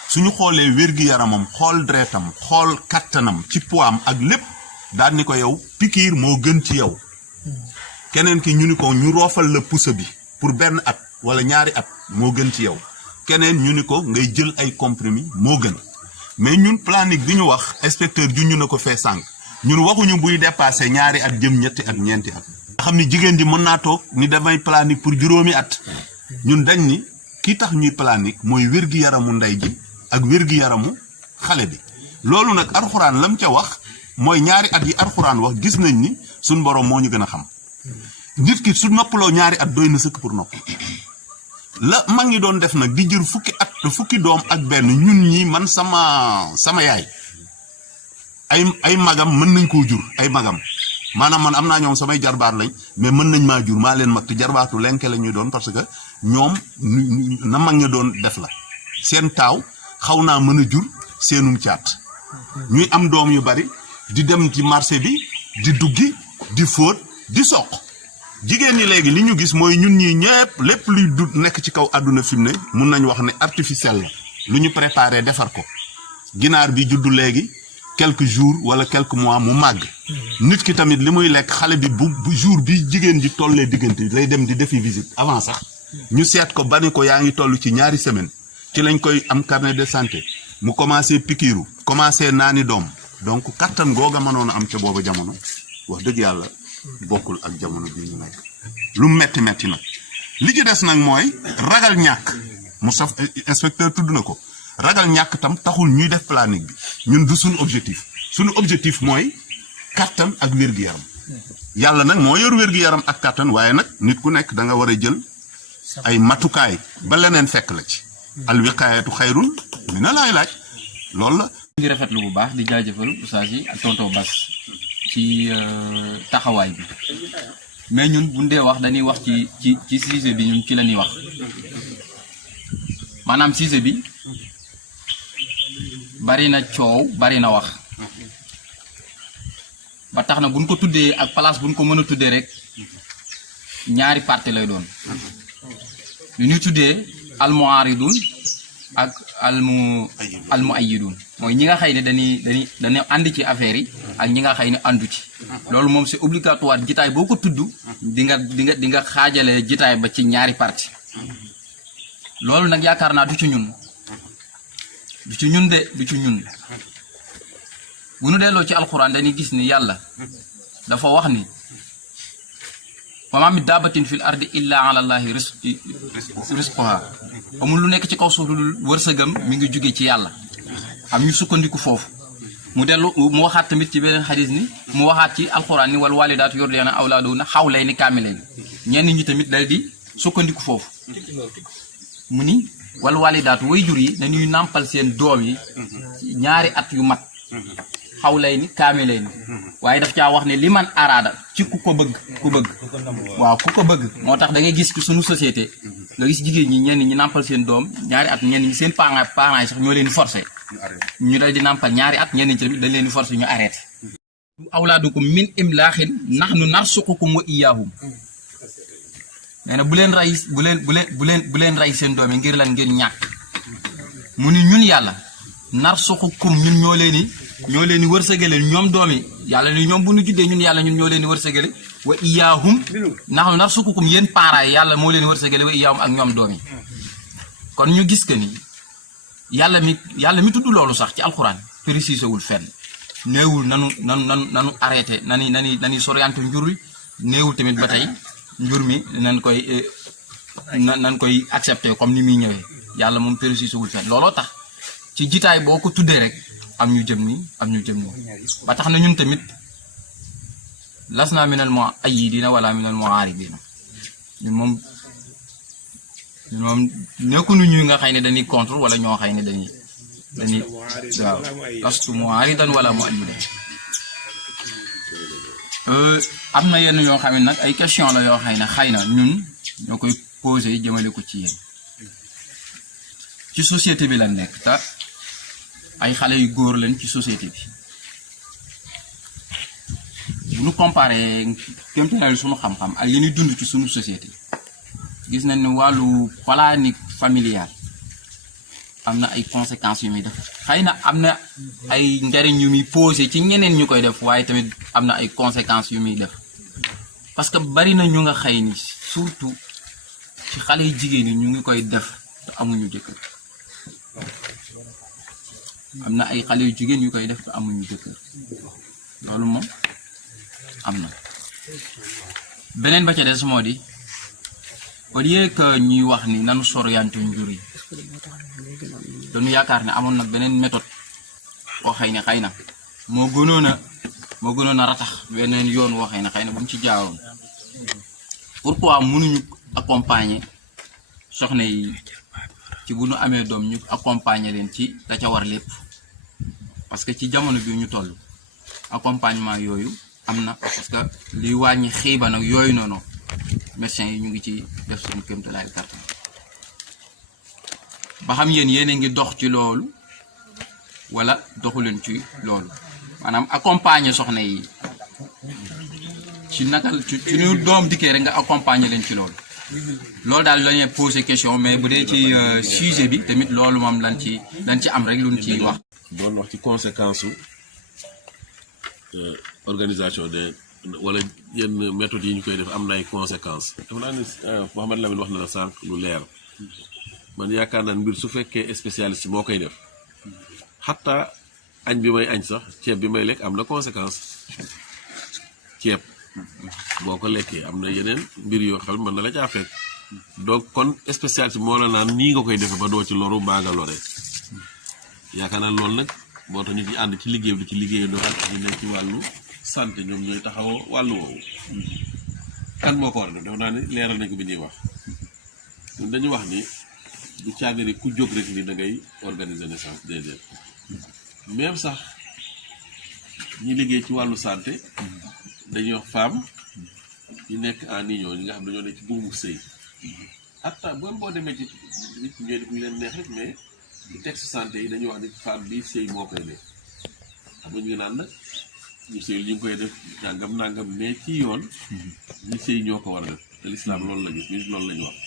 suñu xoolee wér-gi-yaramam xool deretam xool kattanam ci poids ak lépp daal ni ko yow pikiir moo gën ci yow keneen ki ñu ni ko ñu roofal la pousse bi pour benn at wala ñaari at moo gën ci yow keneen ñu ni ko ngay jël ay comprimés moo gën mais ñun planique bi ñu wax inspecteur ju ñu na ko fee sànq ñun waxuñu buy dépassé ñaari at jëm ñetti at ñeenti at nga xam ni jigéen ji mën naa toog ni damay planique pour juróomi at ñun dañ ni kii tax ñuy planique mooy wér-gi-yaramu ndey ji ak wér-gi-yaramu xale bi loolu nag alxuraan lam ca wax mooy ñaari at yi alxuraan wax gis nañ ni suñ borom moo ñu gën a xam nit ki su noppaloo ñaari at doy na sëkk pour nopp la mag ñi doon def nag di jër fukki at te fukki doom ak benn ñun ñi man sama yaay ay magam mën nañ koo jur ay magam maanaam man am naa ñoom samay jarbaat lañ mais mën nañ maa jur maa leen mag te jarbaatu lenke la ñuy doon parce que ñoom na mag ñi doon def la seen taaw xaw naa mën a jur seenum caat ñuy am doom yu bari di dem ci marché bi di duggi di fóot di soq jigéen ñi léegi li ñu gis mooy ñun ñii ñëpp lépp luy du nekk ci kaw àdduna fi mu ne mun nañ wax ne artificiel la lu ñu préparé defar ko ginaar bi juddu léegi quelques jours wala quelques mois mu màgg nit ki tamit li muy lekk xale bi bu jour bi jigéen ji tollee diggante lay dem di defi visite avant sax ñu seet ko ba ni ko yaa ngi toll ci ñaari semaine ci lañ koy am carnet de santé mu commencé pikiiru commencé naani doom donc kattan googa mënoon a am ca booba jamono wax dëgg yàlla bokkul ak jamono bi ñu nekk lu metti nag li ci des nag mooy ragal ñàkk Moustapha inspecteur tudd na ko ragal ñàkk tam taxul ñuy def planique bi ñun du suñu objectif mooy kattan ak wér-gi-yaram yàlla nag moo yor wér-gi-yaram ak kattan waaye nag nit ku nekk da nga war a jël ay matukaay ba leneen fekk la ci alwiqaayatu xayrun mina laay laaj loolu la di rafetlu bu baax di jaajëfal oustaz yi ak tonton Bass ci taxawaay bi mais ñun bu dee wax dañuy wax ci sujet bi ñun ci la ñuy wax maanaam sujet bi bari na coow bari na wax ba tax na buñ ko tuddee ak place buñ ko mën a tuddee rek ñaari parti lay doon lu ñuy tuddee almuaridun ak almuayyidun mooy ñi nga xëy ne dañuy ànd ci affaire yi ak ñi nga xëy ne àndu ci loolu moom c'est obligatoire jitaay boo ko tudd di nga xaajale jitaay ba ci ñaari parti loolu nag yaakaar naa du ci ñun bu nu delloo ci alxuraan dañuy gis ni yàlla dafa wax ni wa maa min daabatin fil ardi illa ala allahi risquha amul lu nekk ci kaw suuf lu wërsëgam mi ngi jóge ci yàlla am ñu sukkandiku foofu mu dellu mu waxaat tamit ci beneen xadis ni mu waxaat ci alxuraan ni wal walidaatu yurdi'na awlaadahunna hawlayni kaamilayni ñenn ñi tamit dal di sukkandiku foofu mu ni wal walidaatu way jur yi nañuy nàmpal seen doom yi ñaari at yu mat hawlayni kaamilayni waaye daf caa wax ne li man araada ci ku ko bëgg waaw ku ko bëgg moo tax da ngay gis ci suñu société nga gis jigéen ñi ñenn ñi nàmpal seen doom ñaari at ñenn ñi seen parents yi sax ñoo leen di forcé ñu dal di nàmpal ñaari at ñenn ñi tamit dañ leen di forcé ñu arrêté awlaadukum min imlaaxin nahnu narsuqukum wa iyaahum nee na bu leen rey seen doom yi ngir lan ngir ñàkk mu ni ñun yàlla narsuqukum ñun ñoo leen di wërsëgale ñoom doom yi yàlla ni ñoom bu ñu juddee ñun yàlla ñun ñoo leen di wërsëgale wa iyaahum nahnu narsuqukum yéen parents yi yàlla moo leen wërsëgale wa iyaahum ak ñoom doom yi kon ñu gis que ni yàlla mi tudd loolu sax ci alxuraan précisé wul fenn néewul nanu arrêté nani soriantu njur wi néewul tamit ba tey njur mi nan koy accepté comme ni muy ñëwee yàlla moom précisé wul fenn looloo tax ci jitaay boo ko tuddee rek am ñu jëm ni ba tax na ñun tamit las naa minal mu'ayyidiina wala minal mu'aaridiina ñun moom nekkuñu ñu nga xëy ne dañuy contre wala ñoo xëy ne dañuy waaw lastu mu'aaridan wala mu'ayyidan am na yenn yoo xam ne nag ay question la yoo xëy ne xëy na ñun ñoo koy posé jëmale ko ci yéen ci société bi la nekk te ay xale yu góor lañ ci société bi bu ñu comparé kéemtalaay suñu xam-xam ak li ñuy dund ci suñu société gis nañ ne wàllu planning familial am na ay conséquences yu muy def xëy na am na ay njariñ yu muy posé ci ñeneen ñu koy def waaye tamit am na ay conséquences yu muy def parce que bari na ñu nga xëy ni surtout ci xale yu jigéen ñi ñu ngi koy def te amuñu jëkkër am na ay xale yu jigéen yu koy def te amuñu jëkkër loolu moom am na beneen ba ca des moo di au lieu que ñuy wax ni nanu soriantu njur yi dañu yaakaar ne amoon nag beneen méthode boo xëy ne xëy na moo gënoon a ratax beneen yoon woo xëy ne xëy na bu mu ci jaaroon pourquoi mënuñu accompagner soxna yi ci bu nu amee doom ñu accompagner leen ci da ca war lépp parce que ci jamono bi ñu toll accompagnement yooyu am na parce que liy wàññi xiiba nag yooyu noonu médecins yi ñu ngi ci def seen kéemtalaay kàttan ba xam yéen a ngi dox ci loolu wala doxuleen ci loolu maanaam accompagner soxna yi ci naka ci ñu doom dikkee rek nga accompagner leen ci loolu daal la ñuy poser question mais bu dee ci sujet bi tamit loolu moom lan ci am rek luñ ciy wax. doon wax ci conséquence organisation de wala yenn méthodes yi ñu koy def am na ay conséquences dafa naa ne Mouhamed Lamine wax na la sànq lu leer man yaakaar naa mbir su fekkee spécialiste moo koy def xataa añ bi may añ sax ceeb bi may lekk am na conséquence ceeb boo ko lekkee am na yeneen mbir yoo xam ne mën na la caa fekk donc kon spécialiste moo la naan nii nga koy defee ba doo ci loru baa nga lore yaakaar naa loolu nag moo tax ñu ci ànd ci liggéey bi ci liggéeyandoo ak ñu nekk ci wàllu santé ñoom ñooy taxawoo wàllu woowu kan moo ko war a def dafa naa ne leeral nañ ko bi ñuy wax ñun dañu wax ni du caagari ku jóg rek ni da ngay organiser naissance déedéet même sax ñi liggéey ci wàllu santé dañuy wax femme yi nekk en union ñi nga xam dañoo nekk ci buumu sëy hatta boo demee ci nit ñooy def ñu leen neex rek mais ci texte santé yi dañuy wax ni femme bi sëy moo koy def xam nga ñu ngi naan nag ñu sëy ñu ngi koy def nangam mais ci yoon ñi sëy ñoo ko war a def te l'islam loolu la gis ñu loolu la ñu wax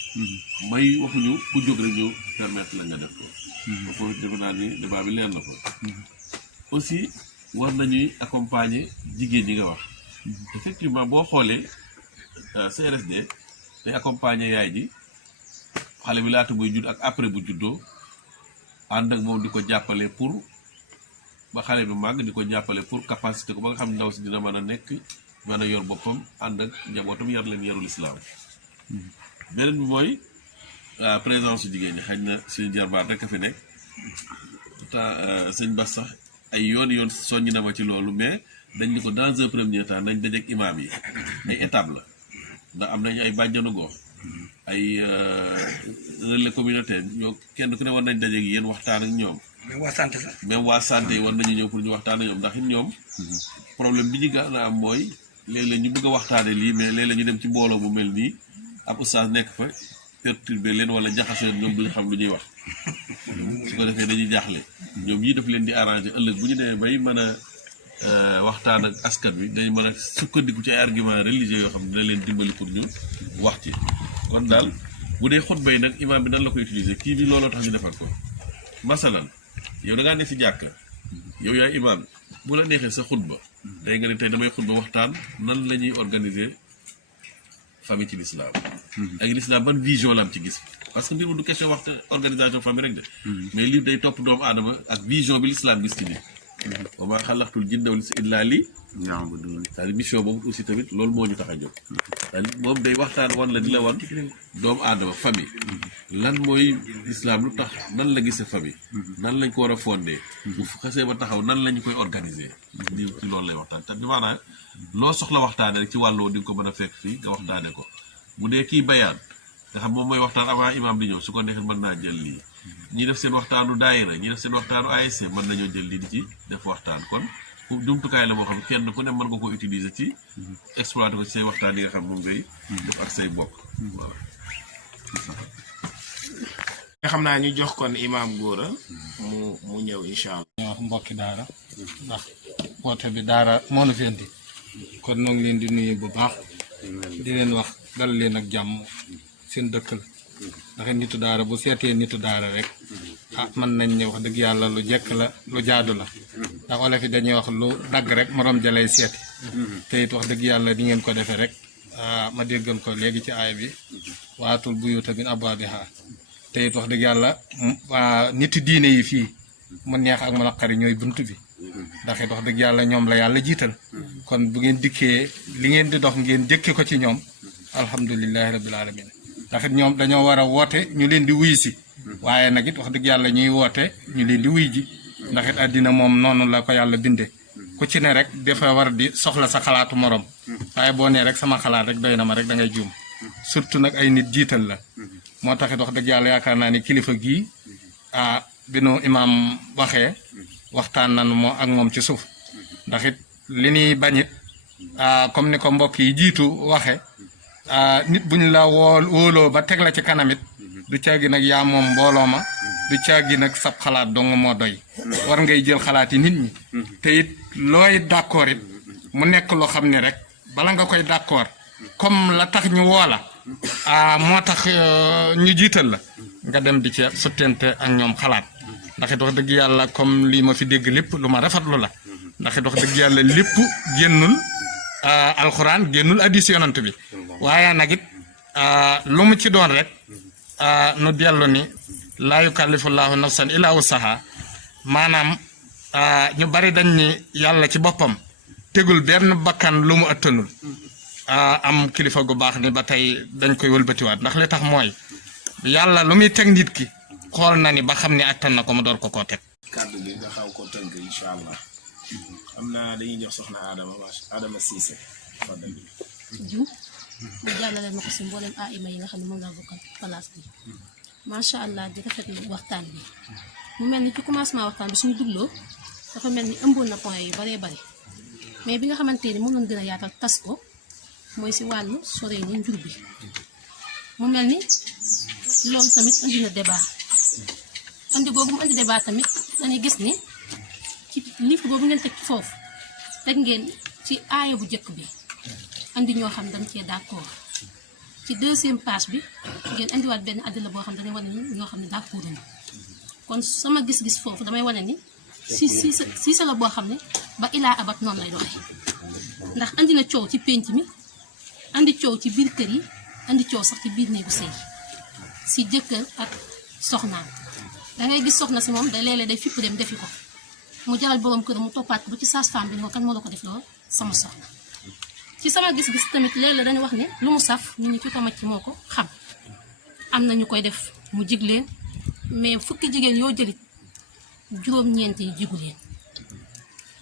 may waxuñu ku jóg rek ñu permettre la nga def ko foofu defe naa ni débat bi leer na ko aussi war nañuy accompagner jigéen ñi nga wax effectivement boo xoolee CRSD day accompagner yaay ji xale bi laata muy judd ak après bu juddoo ànd ak moom di ko jàppale pour ba xale bi màgg di ko jàppale pour capacité ko ba nga xam ne ndaw si dina mën a nekk mën a yor boppam ànd ak njabootam yar leen yarul islam beneen bi mooy présence su jigéen ñi xëy na suñu jarbaat rek a fi nekk pourtant sëñ Bass sax ay yoon soññ na ma ci loolu mais dañ ni ko dans un premier temps nañ dajeek imaam yi ay étape la ndax am nañu ay bàjjanu gox ay relais communautaire ñoo kenn ku ne war nañ dajeek yéen waxtaan ak ñoom. même waa santé sax. même waa santé war nañu ñëw pour ñu waxtaan ak ñoom ndax it ñoom problème bi ñu gën a am mooy léeg-léeg ñu bëgg a waxtaane lii mais léeg-léeg ñu dem ci mbooloo mu mel nii ab oustaz nekk fa perturbé leen wala jaxasoo ñoom duñu xam lu ñuy wax su ko defee dañuy jaaxle ñoom yii daf leen di arrangé ëllëg bu ñu demee bay mën a waxtaan ak askan bi dañ mën a sukkandiku ci ay argument religieux yoo xam ne dina leen dimbali pour ñu wax ci kon daal bu dee xutba yi nag imaam bi nan la ko utiliser kii bi looloo tax ñu defar ko masalan yow da ngaa ne si jàkka yow yaay imaam bu la neexee sa xutba day nga ne tey damay xutba waxtaan nan la ñuy organiser famille ci l'islam ak l'islam ban vision la am ci gis parce que mbir mu du question waxta organisation famille rek de mais lii day topp doomu aadama ak vision bi l'islam gis ci nit wa maa xalaqtul jinna wal insa illaa li c'est-à-dire mission boobu aussi tamit loolu moo ñu tax a jóg moom day waxtaan wan la di la wan doomu aadama famille lan mooy l'islam lu tax nan la gisee famille nan lañ ko war a fondé bu xasee ba taxaw nan lañu koy organiser di ci loolu lay waxtaan te maanaam loo soxla waxtaane rek ci wàllu di nga ko mën a fekk fii nga waxtaane ko bu dee kii bayaan nga xam moom mooy waxtaan avant imam di ñëw su ko neexee mën naa jël lii ñi def seen waxtaanu daayira ñi def seen waxtaanu ASC mën nañoo jël lii di ci def waxtaan kon jumtukaay la boo xam kenn ku ne mën nga ko utiliser ci exploiter ko ci say waxtaan yi nga xam moom ngay def ak say mbokk waaw nga xam naa ñu jox kon imaam Gora mu ñëw incha allah. ñu wax mbokki daara ndax woote bi daara moo nu fi indi kon noo ngi leen di nuyu bu baax di leen wax dal leen ak jàmm seen dëkkal ndax nitu daara bu seetee nitu daara rek ah mën nañ ne wax dëgg yàlla lu jekk la lu jaadu la ndax olof yi dañuy wax lu dagg rek morom jalay seeti te it wax dëgg yàlla di ngeen ko defee rek ma déggal ko léegi ci aay bi waatul buyuuta min abwaabihaa te it wax dëgg yàlla nitu diine yi fii mu neex ak mu naqari ñooy bunt bi ndax it wax dëgg yàlla ñoom la yàlla jiital kon bu ngeen dikkee li ngeen di dox ngeen jëkke ko ci ñoom alhamdulilahi rabbil alamin ndax it ñoom dañoo war a woote ñu leen di wuy si waaye nag it wax dëgg yàlla ñuy woote ñu leen di wuy ji ndax it àddina moom noonu la ko yàlla binde ku ci ne rek dafa war di soxla sa xalaatu morom waaye boo nee rek sama xalaat rek doy na ma rek da ngay juum surtout nag ay nit jiital la moo tax it wax dëgg yàlla yaakaar naa ni kilifa gii bi nu imaam waxee waxtaan nañu moo ak moom ci suuf ndax it li ñuy bañit comme ni ko mbokk yi jiitu waxe nit buñ la wóoloo ba teg la ci kanamit du caagi nag yaa moom mbooloo ma du caagi nag sab xalaat dong moo doy war ngay jël xalaat yi nit ñi te it looy d'accord it mu nekk loo xam ne rek bala nga koy d'accord comme la tax ñu woola moo tax ñu jiital la nga dem di ci suttente ak ñoom xalaat ndax it wax dëgg yàlla comme lii ma fi dégg lépp lu ma rafetlu la ndax it wax dëgg yàlla lépp génnul alxuraan génnul hadiis yonent bi waaye nag it lu mu ci doon rek nu dellu ni laa yukallifullahu nafsan illaa wusaha maanaam ñu bari dañ ni yàlla ci boppam tegul benn bakkan lu mu ëttanul am kilifa gu baax ni ba tey dañ koy wëlbatiwaat ndax li tax mooy yàlla lu muy teg nit ki xool na ni ba xam ne attan na ko mu door ko koo teg. kàddu gi nga xaw ko tënk incha allah xam naa dañuy jox soxna Adama Cissé fadal ju mu jàllale ma ko si mboolem aima yi nga xam ne moom laa bokkal place bi macha allah di rafetlu waxtaan bi mu mel ni ci commencement waxtaan bi suñu dugloo dafa mel ni ëmboon na point yu baree bari mais bi nga xamante ni moom lañ gën a yaatal tas ko mooy si wàllu sore ni njur bi mu mel ni loolu tamit andi na débat andi googu mu andi débat tamit dañuy gis ni ci livre boobu ngeen teg ci foofu teg ngeen ci aaya bu njëkk bi andi ñoo xam dañ cee d'accord ci deuxième page bi ngeen andiwaat benn àddila boo xam dañuy wane ni ñoo xam ne d'accord nañu kon sama gis-gis foofu damay wane ni si sa la boo xam ne ba ilaa abat noonu lay doxee ndax andi na coow ci pénc mi andi coow ci biir kër yi andi coow sax ci biir néegu sëy si jëkkër ak soxnaam dangay gis soxna si moom day léeg-léeg day fipp dem defi ko mu jaral boroom kër mu toppaat ko ba ci sage-femme bi ni ko kan moo la ko def loolu sama soxna ci sama gis-gis tamit léeg-léeg dañuy wax ne lu mu saf nit ñi ki ko macc moo ko xam am na ñu koy def mu jig leen mais fukki jigéen yoo jëlit juróom-ñeent yi jigu leen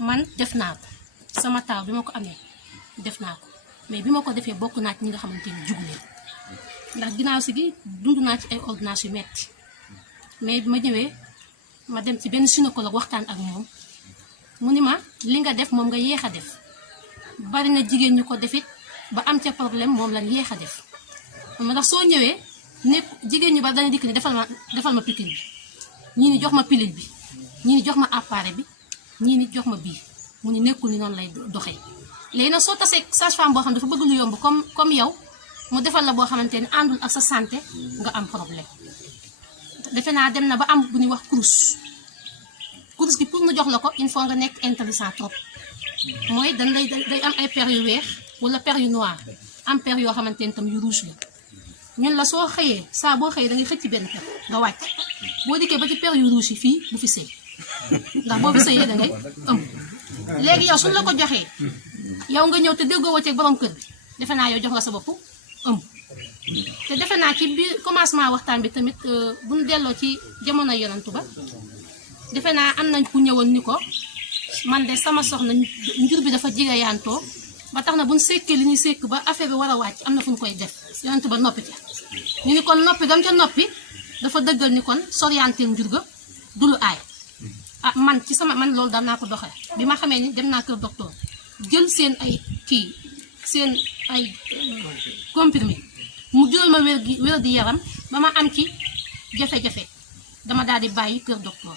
man def naa ko sama taaw bi ma ko amee def naa ko mais bi ma ko defee bokk naa ci ñi nga xamante ni jug leen ndax ginnaaw si gi dund naa ci ay ordonnances yu metti mais bi ma ñëwee ma dem ci benn gynécologue waxtaan ak moom mu ni ma li nga def moom nga yéex a def bari na jigéen ñu ko defit ba am ca problème moom lañ yéex a def ma ndax soo ñëwee nekk jigéen ñu ba dana dikk ni defal ma piqûre bi ñii ni jox ma pilule bi ñii ni jox ma appareil bi ñii ni jox ma bii mu ni nekkul ni noonu lay doxee léegi nag soo tasee sage-femme boo xam dafa bëgg lu yomb comme yow mu defal la boo xamante ni àndul ak sa santé nga am problème defe naa dem na ba am bu ñuy wax course gi pour nga jox la ko il faut nga nekk intelligent trop mooy day am ay per yu weex wala per yu noir am per yoo xamante ni tam yu rouge la ñun la soo xëyee saa boo xëyee da ngay xëcc benn per nga wàcc boo dikkee ba ci per yu rouge yi fii bu fi sëy ndax boo fi sëyee da ngay ëmb léegi yow suñu la ko joxee yow nga ñëw te déggoo wacceeg borom kër bi defe naa yow jox nga sa bopp ëmb te defe naa ci biir commencement waxtaan bi tamit bu ñu delloo ci jamono yonantu ba defe naa am nañ ku ñëwoon ni ko man de sama soxna njur bi dafa jigeyaantoo ba tax na bu ñu sekkee li ñuy sekk ba affaire bi war a wàcc am na fu ñu koy def yonantu ba noppi ca ñu ni kon noppi gam ca noppi dafa dëggal ni kon sorianteel njur ga du lu aay ah man loolu daan naa ko doxee bi ma xamee ni dem naa kër docteur jël seen ay comprimé mu jural ma wér di yaram ba ma am ci jafe-jafe dama daal di bàyyi kër docteur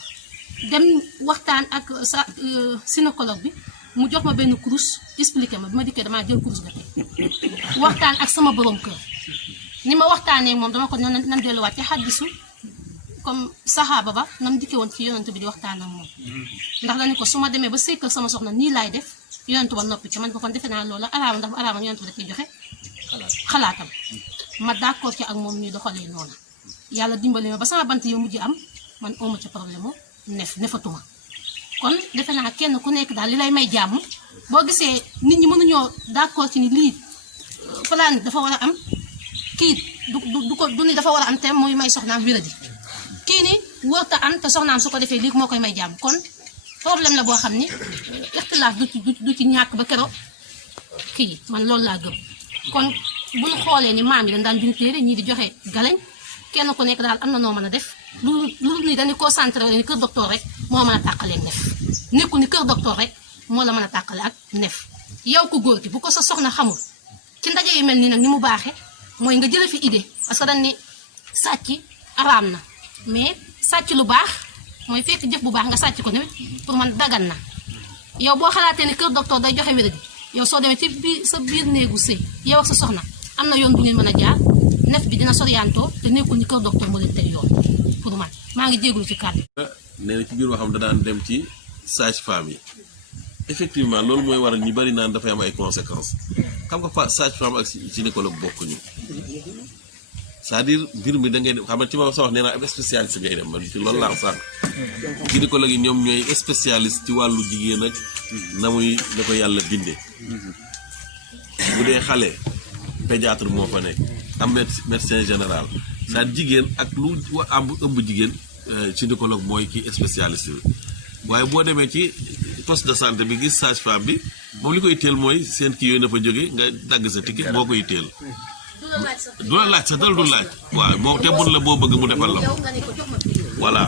dem waxtaan ak sa gynécologue bi mu jox ma benn kurus expliqué ma bi ma dikkee damaa jël kurus ba tey waxtaan ak sama borom kër ni ma waxtaanee moom dama ko nan delluwaat ci xaddisu comme saxaaba ba nam dikkee woon ci yonent bi di waxtaan ak moom ndax dañu ko su ma demee ba sekkal sama soxna nii laay def yonent ba noppi ci man ko kon defe naa loola araama ndax araama yonent bi da ciy joxe xalaatam ma d'accord ci ak moom ñuy doxalee noonu yàlla dimbali ma ba sama bant yow mujj am man oma ci problème mu nefatuma kon defe naa kenn ku nekk daal li lay may jàmm boo gisee nit ñi mënuñoo d'accord ci ni lii plan dafa war a am kii du ni dafa war a am te muy may soxnaam wéradi kii ni wërta am te soxnaam su ko defee lii moo koy may jàmm kon problème la boo xam ni ixtilaaf du ci ñàkk ba keroog kii man loolu laa gëm kon bu ñu xoolee ni maam yi dañ daan bind téere ñii di joxe galañ kenn ku nekk daal am na noo mën a def lu ni dañu concentré ni kër docteur rek moo mën a tàqaleeg nef nekkul ni kër docteur rek moo la mën a tàqale ak nef yow ko góor gi bu ko sa soxna xamul ci ndaje yu mel nii nag ni mu baaxee mooy nga jële fi idée parce que dañ ni sàcc araam na mais sàcc lu baax mooy fekk jëf bu baax nga sàcc ko tamit pour man dagan na yow boo xalaatee ni kër docteur day joxe wéradi yow soo demee ci sa biir néegu sëy yow ak sa soxna am na yoon bu ngeen mën a jaar nef bi dina soriantoo te nekkul ni kër docteur moo leen tey yoon pour man maa ngi jégalu ci kàddu. nee na ci biir waxam da daan dem ci sage-femme yi effectivement loolu mooy waral ñu bari naan dafay am ay conséquences xam nga sage-femme ak gynécologue bokkuñu c'est-à-dire mbir mi da ngay xam ne ci ma sa wax nee naa ab spécialiste ngay dem man ci loolu laa sànq gynécologue yi ñoom ñooy spécialiste ci wàllu jigéen ak na ko yàlla bindee bu dee xale pédiatre moo fa nekk am médecin général c'est-à-dire jigéen ak lu am ëmb jigéen gynécologue mooy kii spécialiste bi waaye boo demee ci poste de santé bi gis sage-femme bi moom li koy teel mooy seen kii yooyu na fa jóge nga dagg sa ticket boo koy teel du la laaj sa dal du laaj waaw moo te mun la boo bëgg mu defal la ko voilà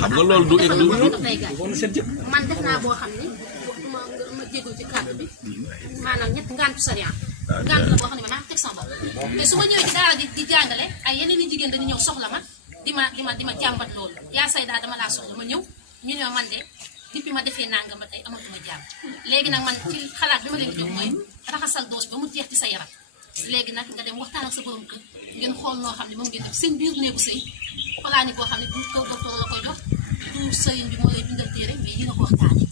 xam nga loolu du man def naa boo xam ni ma jégal ci kàddu bi maanaam ñett ngantu sariya ngant la boo xam ne ma naa teg sama bopp te su ma ñëwee ci daara di jàngale ay yeneen i jigéen dañu ñëw soxla ma di ma jàmbat loolu yaa say daa dama laa soxla ma ñëw ñu ne man de depuis ma defee nangam ba tey amatuma jàmm léegi nag man ci xalaat bi ma leen di jox mooy raxasal doos ba mu jeex ci sa yaram léegi nag nga dem waxtaan ak sa borom kër ngeen xool noo xam ne moom ngeen def seen biir néegu sëy palaani boo xam ne du kër docteur la koy jox du sëriñ bi moo lay bindal téere mais dina ko waxtaane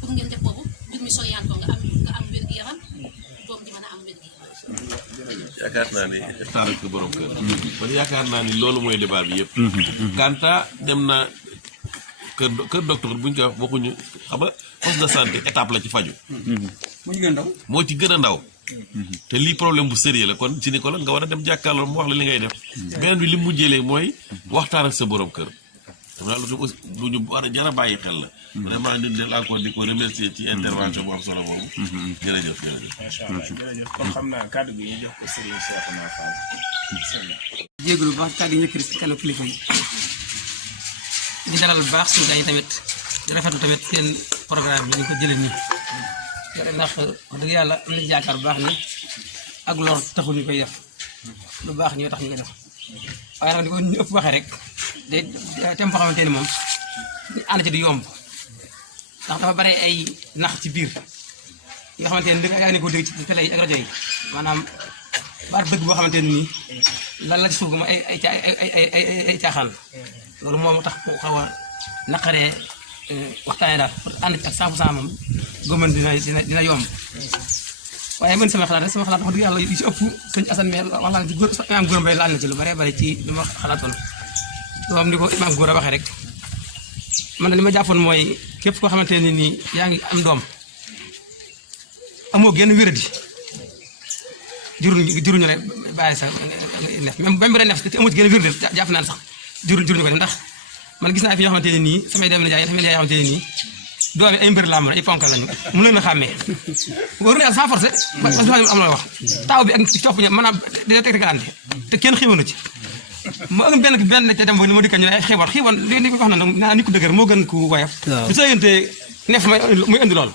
pour ngeen def boobu mbir mi soriantoo nga am wér-gu-yaram doom di mën a am wér-gu-yaram. yaakaar naa ne waxtaan ak sa borom kër man yaakaar naa ni loolu mooy débat bi yëpp kanta dem na kër docteur buñ ko wax waxuñu xam nga poste de santé étape la ci faju moo ci gën a ndaw te lii problème bu sérieux la kon gynécologue nga war a dem jàkkaarloo mu wax la li ngay def beneen bi li mujjee léegi mooy waxtaan ak sa borom kër dafa daal lu ñu war a jar a bàyyi xel la. vraiment ñu del encore di ko remercier ci intervention bu am solo boobu. jërëjëf. macha allah jërëjëf kon xam naa kàddu gi ñu jox ko Serigne Cheikhouna Fall. bismillah. jégalu bu baax kàddu yi ñëkkati si kanamu kilifa yi di dalal bu baax suñu dañuy tamit di rafetlu tamit seen programme bi ñu ko jëlee nii ndax wax dëgg yàlla am nañu yaakaar bu baax ni ak lor taxul ñu koy def lu baax ñoo tax ñu koy def waaye nag ni ko ñu ëpp waxee rek day tem boo xamante ni moom ñu ànd ci du yomb ndax dafa bare ay nax ci biir yoo xamante ni yaa ngi ko dégg ci télé yi ak rajo yi maanaam baat dëgg boo xamante ni nii lan la ci suuf ma ay caaxaan loolu moom tax mu xaw a naqaree waxtaanee daal pour ànd ci ak 100% moom gëmën dina yomb waaye man sama xalaat rek sama xalaat wax dëgg yàlla yu ci ëpp sëñ Assane mais wax naa ci góor imaam góor mbay laal na ci lu bare bare ci li ma xalaatoon loolu ni ko imaam góor a waxee rek man li ma jàppoon mooy képp koo xamante ne nii yaa ngi am doom amoo genn wéradi juruñu rek bàyyi sa nef même bu dee nef te amoo ci genn wéradi jàpp naa ne sax juruñu ko def ndax man gis naa fi ñoo xamante ne nii samay dem na jaay samay yaay xamante ne nii doom yi ay mbir làmb ay ponkal lañu mu leen a xàmmee waru ne sans force parce que am la wax taaw bi ak topp ña maanaam dina tegante te kenn xiiwanu ci mu am benn ca dem ba ni ma dikka ñu ne ay xiiwan li wax na naa nit ku dëgër moo gën ku woyof du sëyante nef muy indi loolu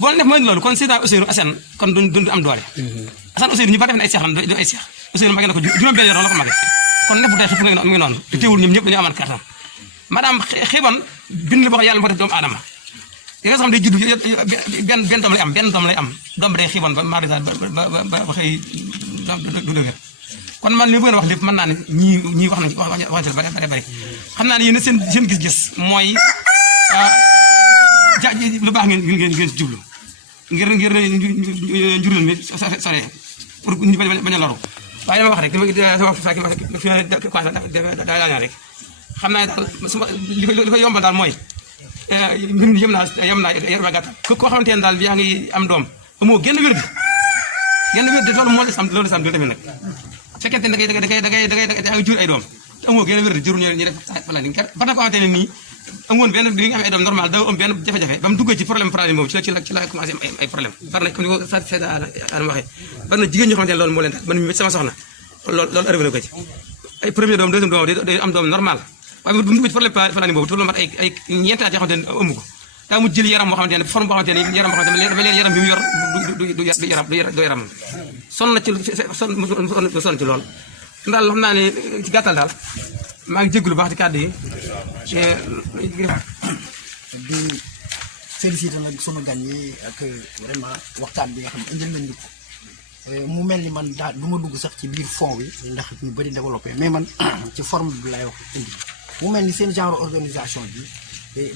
boo nef mooy indi loolu kon Seydina Ousseynou Assane kon duñ am doole Assane Ousseynou ñu bari def ne ay seex du ay seex Ousseynou magee na ko juróom benn yoon la ko magee kon nef bu tey xëpp mu ngi noonu te teewul ñoom ñëpp dañu amaan kartam maanaam xiiban bind la boo xam yàlla moo def doomu aadama yi nga xam day judd benn doom lay am doom bi day xiiboon ba marisa ba xëy du dëgër kon man li ma bëgg a wax lépp mën naa ne ñii wax nañ wax nañ bare bare xam naa ne yéen seen gis-gis mooy lu baax ngeen si jublu ngir njurul mi sore pour ñu bañ a loru waaye dama wax rek dama rek xam naa daal li ko yombal daal mooy mbir mi yem naa yor ma gàttal koo xamante ne daal yaa ngi am doom amoo genn wérdi loolu moo des am loolu tamit nag fekkente ne da ngay jur ay doom te amoo genn wérdi jur ñu def fa la ni ba na ko xamante ne nii amoon benn bi nga am ay doom normal da am benn jafe-jafe ba mu duggee ci problème boobu ci la commencé ay problème bari na comme ni ko Seydou Adama waxee bari na jigéen ñoo xamante ne loolu moo leen tax man mi sama soxna loolu arrivé na ko ci ay premier doom deuxième doom day am doom normal waaye bu dugg ci problème falani boobu toolu mat ay ñeenti at yoo xamante ne ëmb ko daa mu jël yaram boo xamante ne forme boo xamante ne yaram boo xamante ne dafa leen yaram bi mu yor du yaram sonn na ci sonn ci lool daal xam naa ne ci gàttal daal maa ngi jégalu baax ci kàddu yi di félicité nag sunu gan yi ak vraiment waxtaan bi nga xam ne indil nañ ñu ko mu mel ni man daal du ma dugg sax ci biir fond bi ndax ñu bëri développé mais man ci forme bi laay wax indi mu mel ni seen genre organisation bi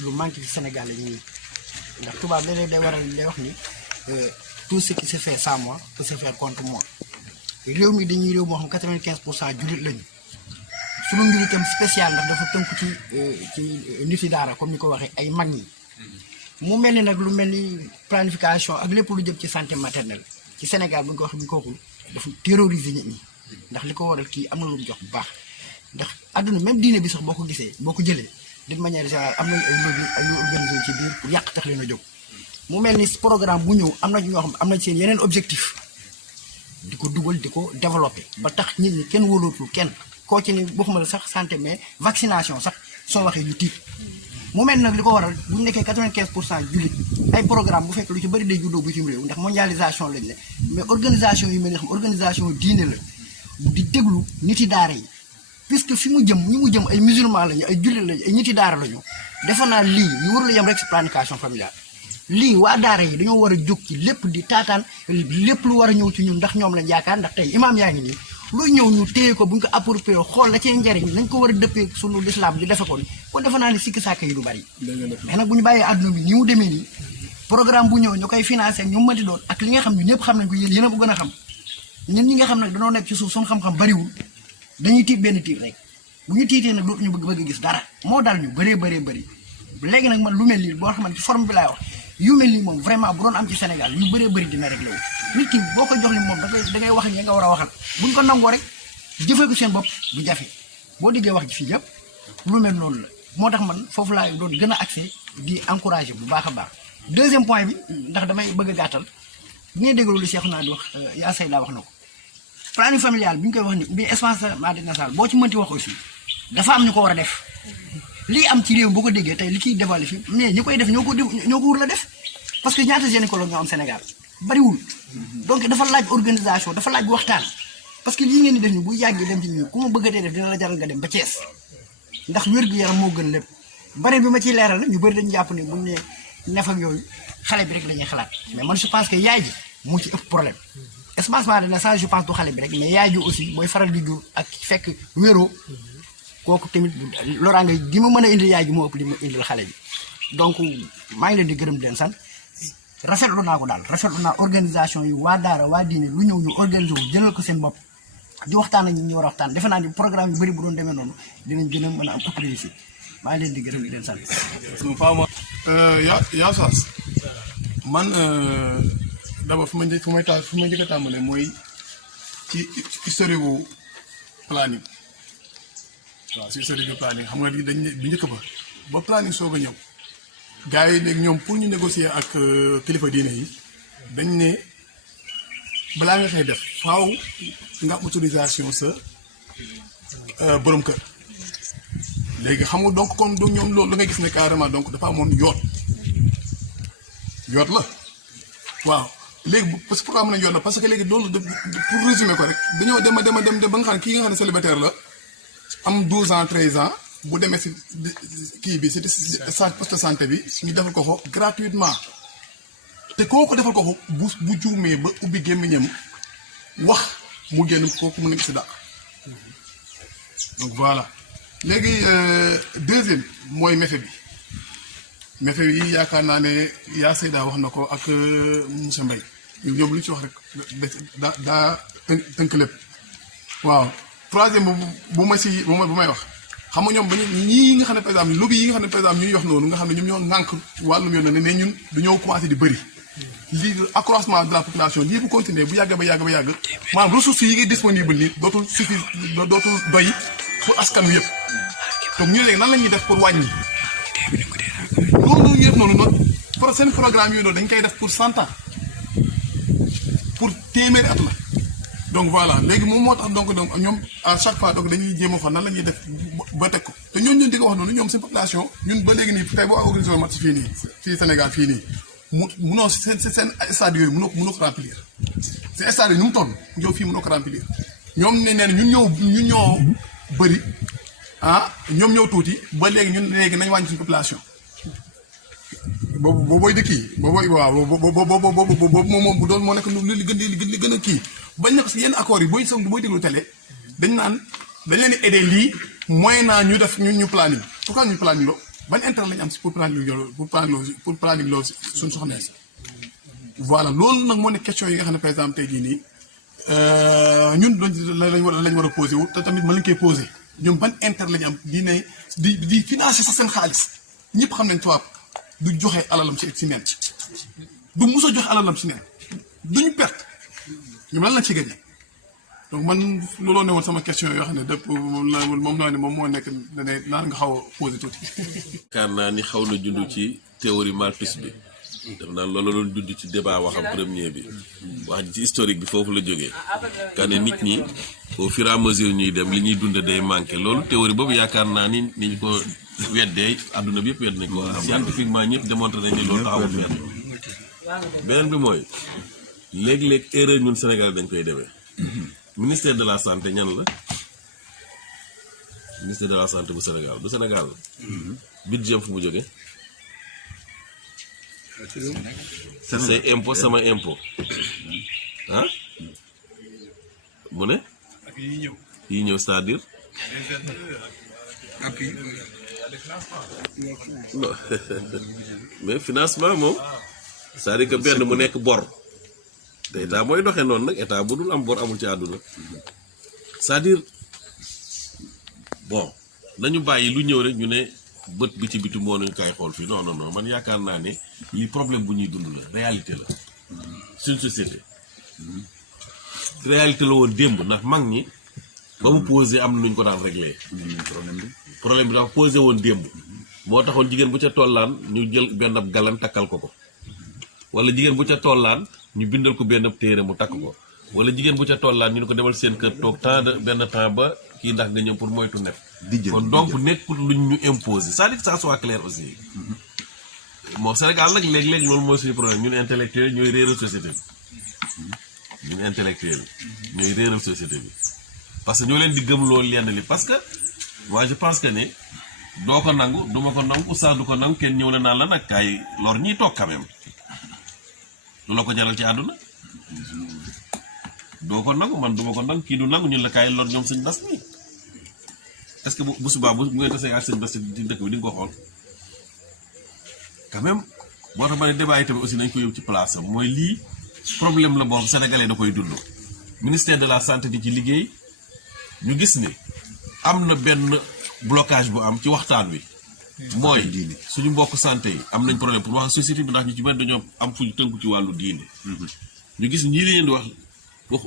lu manqué ci Sénégal la ñuy ndax tubaab léeg-léeg day waral day wax ni tout ce qui se fait sans moi peut se faire contre moi réew mi dañuy réew moo xam 95% jullit lañu sunu njuritam spécial ndax dafa tënku ci nit yi daara comme ni ko waxee ay mag ñi mu mel ni nag lu mel ni planification ak lépp lu jëm ci santé maternelle ci Sénégal bu ñu ko waxee bu ñu ko waxul dafa terroriser nit ñi ndax li ko waral kii am na lu mu jox bu baax ndax àdduna même diine bi sax boo ko gisee boo ko jëlee d'une manière générale am nañu ay lobby ay organisé ci biir pour yàq tax leen a jóg mu mel ni programme bu ñëw am na ñoo xam am nañ seen yeneen objectif di ko dugal di ko développé ba tax nit ñi kenn wóolootul kenn koo ci ni waxuma la sax santé mais vaccination sax soo waxee ñu tiit mu mel nag li ko waral bu ñu nekkee 95% jullit ay programme bu fekk lu ci bëri day juddoo bitim réew ndax mondialisation lañ ne mais organisation yu mel ni xam organisation diine la di déglu nit yi daara yi puisque fi mu jëm ñi mu jëm ay musulman lañu ay jullit lañu ay nit yi daara lañu defe naa lii ñu warul yem rek si planification familiale lii waa daara yi dañoo war a jóg ci lépp di taataan lépp lu war a ñëw ci ñun ndax ñoom lañ yaakaar ndax tey imaam yaa ngi nii luy ñëw ñu téye ko bu ñu ko approprié xool la cee njariñ lañ ko war a dëppee sunu lislaam di defe ko ni kon defe naa ne sikki sàkk yi du bari mais nag bu ñu bàyyee àdduna bi ni mu demee nii programme bu ñëw ñu koy financé ak ñu mënti doon ak li nga xam ne ñëpp xam nañ ko yéen a ko gën a xam ñun ñi nga xam nag dañoo nekk ci suuf suñu xam-xam bariwul dañuy tiit benn tiit rek bu ñu tiitee nag dootuñu bëgg gis dara moo dal ñu bëree bëri léegi nag man lu mel nii boo xamante ci forme bi laay wax yu mel nii moom vraiment bu doon am ci Sénégal yu bëree bëri dina réglé wu nit ki boo ko jox li moom da ngay wax ñi nga war a waxal buñ ko nangoo rek jëfee ko seen bopp du jafe boo diggee wax ji fii yëpp lu mel noonu la moo tax man foofu laa doon gën a accès di encourager bu baax a baax. deuxième point bi ndax damay bëgg a gàttal bi ngay déglu lu Cheikh naa di wax yaa say daa wax na ko planning familial bi ñu koy wax ni bi espacement de naissance boo ci mënti wax aussi dafa am ñu ko war a def lii am ci réew boo ko déggee tey li kiy dévaler fi mais ñi koy def ñoo ko wur la def parce que ñaata gynécologue ñoo am Sénégal bariwul donc dafa laaj organisation dafa laaj waxtaan parce que lii ngeen di def ni bu yàggee dem ci ñu ku ma bëggatee def dina la jaral nga dem ba Thiès ndax wér-gu-yaram moo gën lépp bari bi ma ciy leeral la ñu bëri dañu jàpp ne buñ ne nef ak yooyu xale bi rek la ñuy xalaat mais man je pense que yaay ji moo ci ëpp problème espacement de naissance je pense du xale bi rek mais yaay ji aussi booy faral di jur ak fekk wéroo kooku tamit loraange gi ma mën a indil yaay ji moo ëpp li ma indil xale bi donc maa ngi leen di gërëm di leen sant rafetlu naa ko daal rafetlu naa organisation yi waa daara waa diine lu ñëw ñu organiser wu jëlal ko seen bopp di waxtaan ak ñi ñu war a waxtaan defe naa ni programme yu bëri bu doon demee noonu dinañ gën a mën a am ëpp réussite maa ngi leen di gërëm di leen sant. yaa saas man d'abord fu ma njëkk a tàmbalee mooy ci historique gu planning waaw si historique gu planning xam nga dañ ne bu njëkk ba planning soog a ñëw gars yi léegi ñoom pour ñu négocier ak kilifa diine yi dañ ne balaa nga koy def faaw nga am autorisation sa borom kër. léegi xam nga donc kon du ñoom loolu da ngay gis ne carrément donc dafa amoon yoot la waaw léegi parce que pourquoi mën nañ yoot la parce que léegi loolu pour résumer ko rek dañoo dem ba nga xam ne kii nga xam ne célibataire la am 12 ans 13 ans bu demee si kii bi si poste de santé bi ñu defal ko ko gratuitement te kooku defal ko ko bu juumee ba ubbi gémmiñam wax mu génn kooku mu nekk si dàq donc voilà. léegi deuxième mooy méfe bi yaakaar naa ne yaa Seyda wax na ko ak monsieur Mbaye ñoom lu ñu ci wax rek daa tënk lépp waaw troisième bu may wax xam nga ñoom ba ñii nga xam ne par exemple lobby yi nga xam ne par exemple ñuy wax noonu nga xam ne ñoom ñoo ŋànk wàllum yoon ne ñun dañoo commencé di bëri lii accroissement de la population lii bu continuer bu yàgg ba yàgg maanaam ressources yi ngi disponible nii dootul doy pour askan wi yëpp donc ñu léegi nan la ñuy def pour wàññi loolu yëpp noonu seen programme yooyu noonu dañ koy def pour 100 ans pour téeméeri at la donc voilà léegi moom moo tax donc ñoom à chaque fois donc dañuy jéem a xool nan la ñuy def ba teg ko te ñooñu di ko wax noonu ñoom seen population ñun ba léegi nii tey boo organisé woon match fii nii fii Sénégal fii nii munoo seen stade yooyu mënoo ko remplir seen stade yi nu mu toll yow fii mënoo ko remplir ñoom ne neen ñun ñoo bëri ñoom ñëw tuuti ba léegi ñun léegi nañ wàññi suñu population boobu dëkk yi boobu moom bu doon moo nekk li gën a kii bañ na ko si yenn accords yi booy déglu télé dañ naan dañ leen di aider lii moyen naa ñu def ñu planning pourquoi ñu planning loo ban intérêt lañu am si pour planning loolu suñu soxna si voilà loolu nag moo nekk question yi nga xam ne par exemple tey jii nii ñun lañ war a posé wu te tamit ma lañ koy posé ñoom ban intérêt lañu am di financer sa seen xaalis ñëpp xam nañ tubaab du joxe alalam si neen du mus a joxe alalam si neen duñu perte ñoom lan lañ ci gagné donc man looloo ne woon sama question yoo xam ne dëpp moom naa ne moom moo nekk ne naan nga xaw a posé tuuti. yaakaar naa ni xaw na jund ci théorie Malthus bi def naa loolu doon dund ci débat waxam premier bi wax ci historique bi foofu la jógee kaa ne nit ñi au fur et à mesure ñuy dem li ñuy dund day manqué loolu théorie boobu yaakaar naa ni ñu ko weddee adduna bi yëpp wedd nañ ko scientifiquement ñëpp démontré nañ ni loolu taxawul fenn beneen bi mooy léeg-léeg erreur ñun Sénégal dañ koy demee ministère de la santé ñan la ministère de la santé bu Sénégal du Sénégal budget fu mu jógee say impôt sama impôt mu ne yi ñëw c'est-à-dire non mais financement moom c'est-à-dire que benn mu nekk bor te état mooy doxee noonu nag état bu dul am bor amul ci àdduna c'est-à-dire bon nañu bàyyi lu ñëw rek ñu ne bët bi ci biti moo nañu kaay xool fii non non non man yaakaar naa ne lii problème bu ñuy dund la réalité la suñ société réalité la woon démb ndax mag ñi ba mu posé am na nu ñu ko daan réglé problème bi dafa posé woon démb moo taxoon jigéen bu ca tollaan ñu jël benn ab galan takkal ko wala jigéen bu ca tollaan ñu bindal ko benn téere mu takk ko wala jigéen bu ca tollaan ñu ne ko demal seen kër toog benn temps ba kii ndax nga ñëw pour moytu nef kon donc nekkul luñ ñu imposer c'est-à-dire que ça soit clair aussi moo Sénégal nag léeg-léeg loolu mooy suñu problème ñun intellectuel ñooy réeral société bi ñun intellectuel ñooy réeral société bi parce que ñoo leen di gëm loolu lenn li parce que moi je pense que ne doo ko nangu du ma ko nangu oustaz du ko nangu kenn ñëw na naan la nag kaay lor ñiy toog quand même lu la ko jaral ci àdduna doo ko nangu man du ma ko nangu kii du nangu ñun la kaay lor ñoom sëñ bas nii est-ce que bu subaa bu ngeen tasee ak sëñ bas ci dëkk bi di nga ko xool quand même boo tax ma ne débat yi tamit aussi nañ ko yóbbu ci place am mooy lii problème la boobu sénégalais da koy dund ministère de la santé di ci liggéey ñu gis ni am na benn blocage bu am ci waxtaan wi mooy suñu mbokk santé yi am nañ problème pour wax société bi ndax ñu ci mel dañoo am fu ñu tënku ci wàllu diine ñu gis ñii leen di wax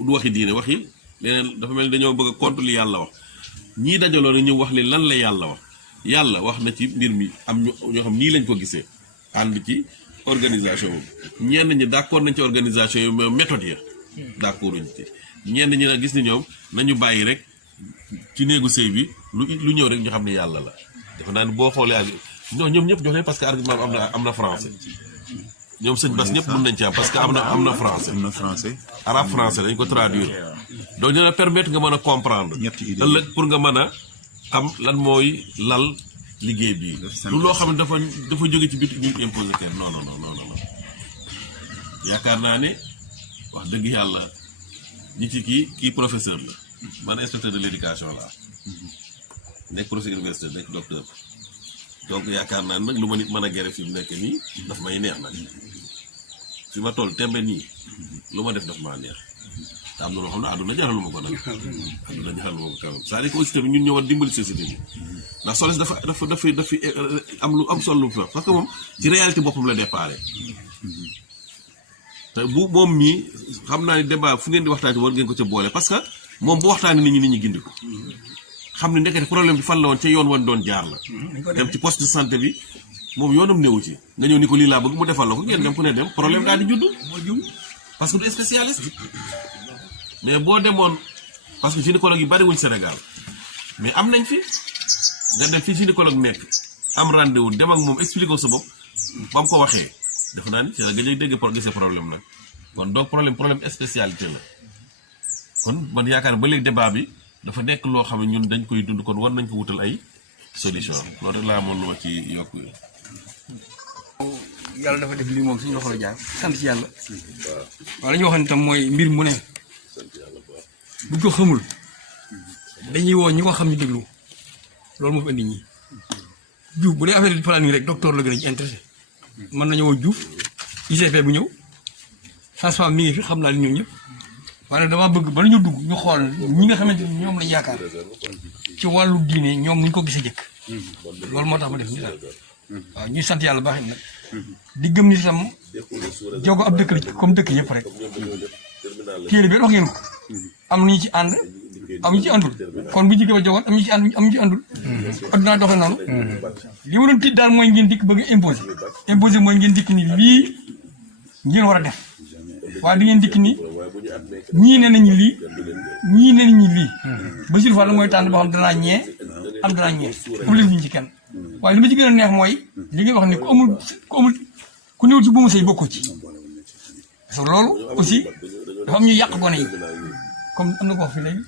du waxi diine waxi leneen dafa mel ni dañoo bëgg a contre li yàlla wax ñii dajaloo na ñu wax li lan la yàlla wax na ci mbir mi am ñoo xam nii lañ ko gisee ànd ci organisation boobu ñenn ñi d'accord nañ ci organisation yi mais méthode ya d'accord uñ ci ñenn ñi nag gis ni ñoom nañu bàyyi rek ci néegu sëy bi lu ñëw rek ñu xam ne yàlla la dafa naa ne boo xoolee ak ñoom ñëpp jox leen parce que argument am na français ñoom sëñ Bass ñëpp mën nañ ci am parce que am na français arabe français dañ ko traduire donc dina permettre nga mën a comprendre ëllëg pour nga mën a xam lan mooy lal liggéey bii lu loo xam ne dafa jóge ci biir ñu imposé kenn non yaakaar naa ne wax dëgg yàlla ñi ci kii professeur la man inspecteur de l'éducation la nekk professeur université nekk docteur donc yaakaar naa nag lu ma nit mën a gere fi mu nekk nii daf may neex nag fi ma toll tembe nii lu ma def daf maa neex te am na loo xam ne àdduna jaralu ma ko nag àdduna jaralu ma ko quand même c'est-à-dire que aussi tamit ñun ñoo war dimbali société bi ndax SONES dafa am lu am solo lu fa parce que moom ci réalité boppam la déparé te bu moom mii xam naa ni débat fu ngeen di waxtaanee war ngeen ko ca boole parce que moom bu waxtaanee nit ñi gindi ko xam ne ndekete problème bi fan la woon ca yoon wan doon jaar la dem ci poste de santé bi moom yoonam néewu ci nga ñëw ni ko lii laa bëgg mu defal la ko ngeen dem ku ne dem problème daal di judd parce que du spécialiste mais boo demoon parce que gynécologue yi bariwuñ Sénégal mais am nañ fi nga dem fi gynécologue nekk am rendez-vous dem ak moom expliqué ko sa bopp ba mu ko waxee dafa naa ni c'est la nga dégg gisee problème nag kon donc problème spécialité la kon man yaakaar ba léegi débat bi dafa nekk loo xam ne ñun dañ koy dund kon war nañ ko wutal ay solution loolu rek laa amoon lu ma ci yokk yàlla dafa def lii moom suñu loxo la jaar sant ci yàlla waaw la ñu waxoon itam mooy mbir mu ne bu ko xamul dañuy woo ñi ko xam ñu déglu loolu moo fi indi ñi Diouf bu dee affaire de planning rek docteur la gën a ci intéressé mën nañu woo Diouf ICP bu ñëw sage-femme mi ngi fi xam naa li ñoom ñëpp waaye nag damaa bëgg bala ñu dugg ñu xool ñi nga xamante ni ñoom lañu yaakaar ci wàllu diine ñoom nuñ ko gisee jëkk loolu moo tax ma def ni daal waaw ñuy sant yàlla baax nag di gëm ni tam jogo ab dëkk la comme dëkk yëpp rek téere bi wax ngeen ko am nañu ci ànd am ñu ci àndul kon bu jigéen ba jogoon am ñu ci ànd am ñu ci àndul addunaa doxe noonu li ma doon tiit daal mooy ngeen dikk bëgg imposé mooy ngeen dikk ni lii ngeen war a def waaye di ngeen dikk ni ñii ne nañu lii ñii ne nañu lii Bassirou Fall mooy tànn boo xam danaa ñee am danaa ñee am leen ñu ci kenn waaye li ma ci gën a neex mooy li ngay wax ne ku néew ci bu mu sëy bokkoo ci parce que loolu aussi dafa am ñu yàq gone yi comme am na ko wax fi léegi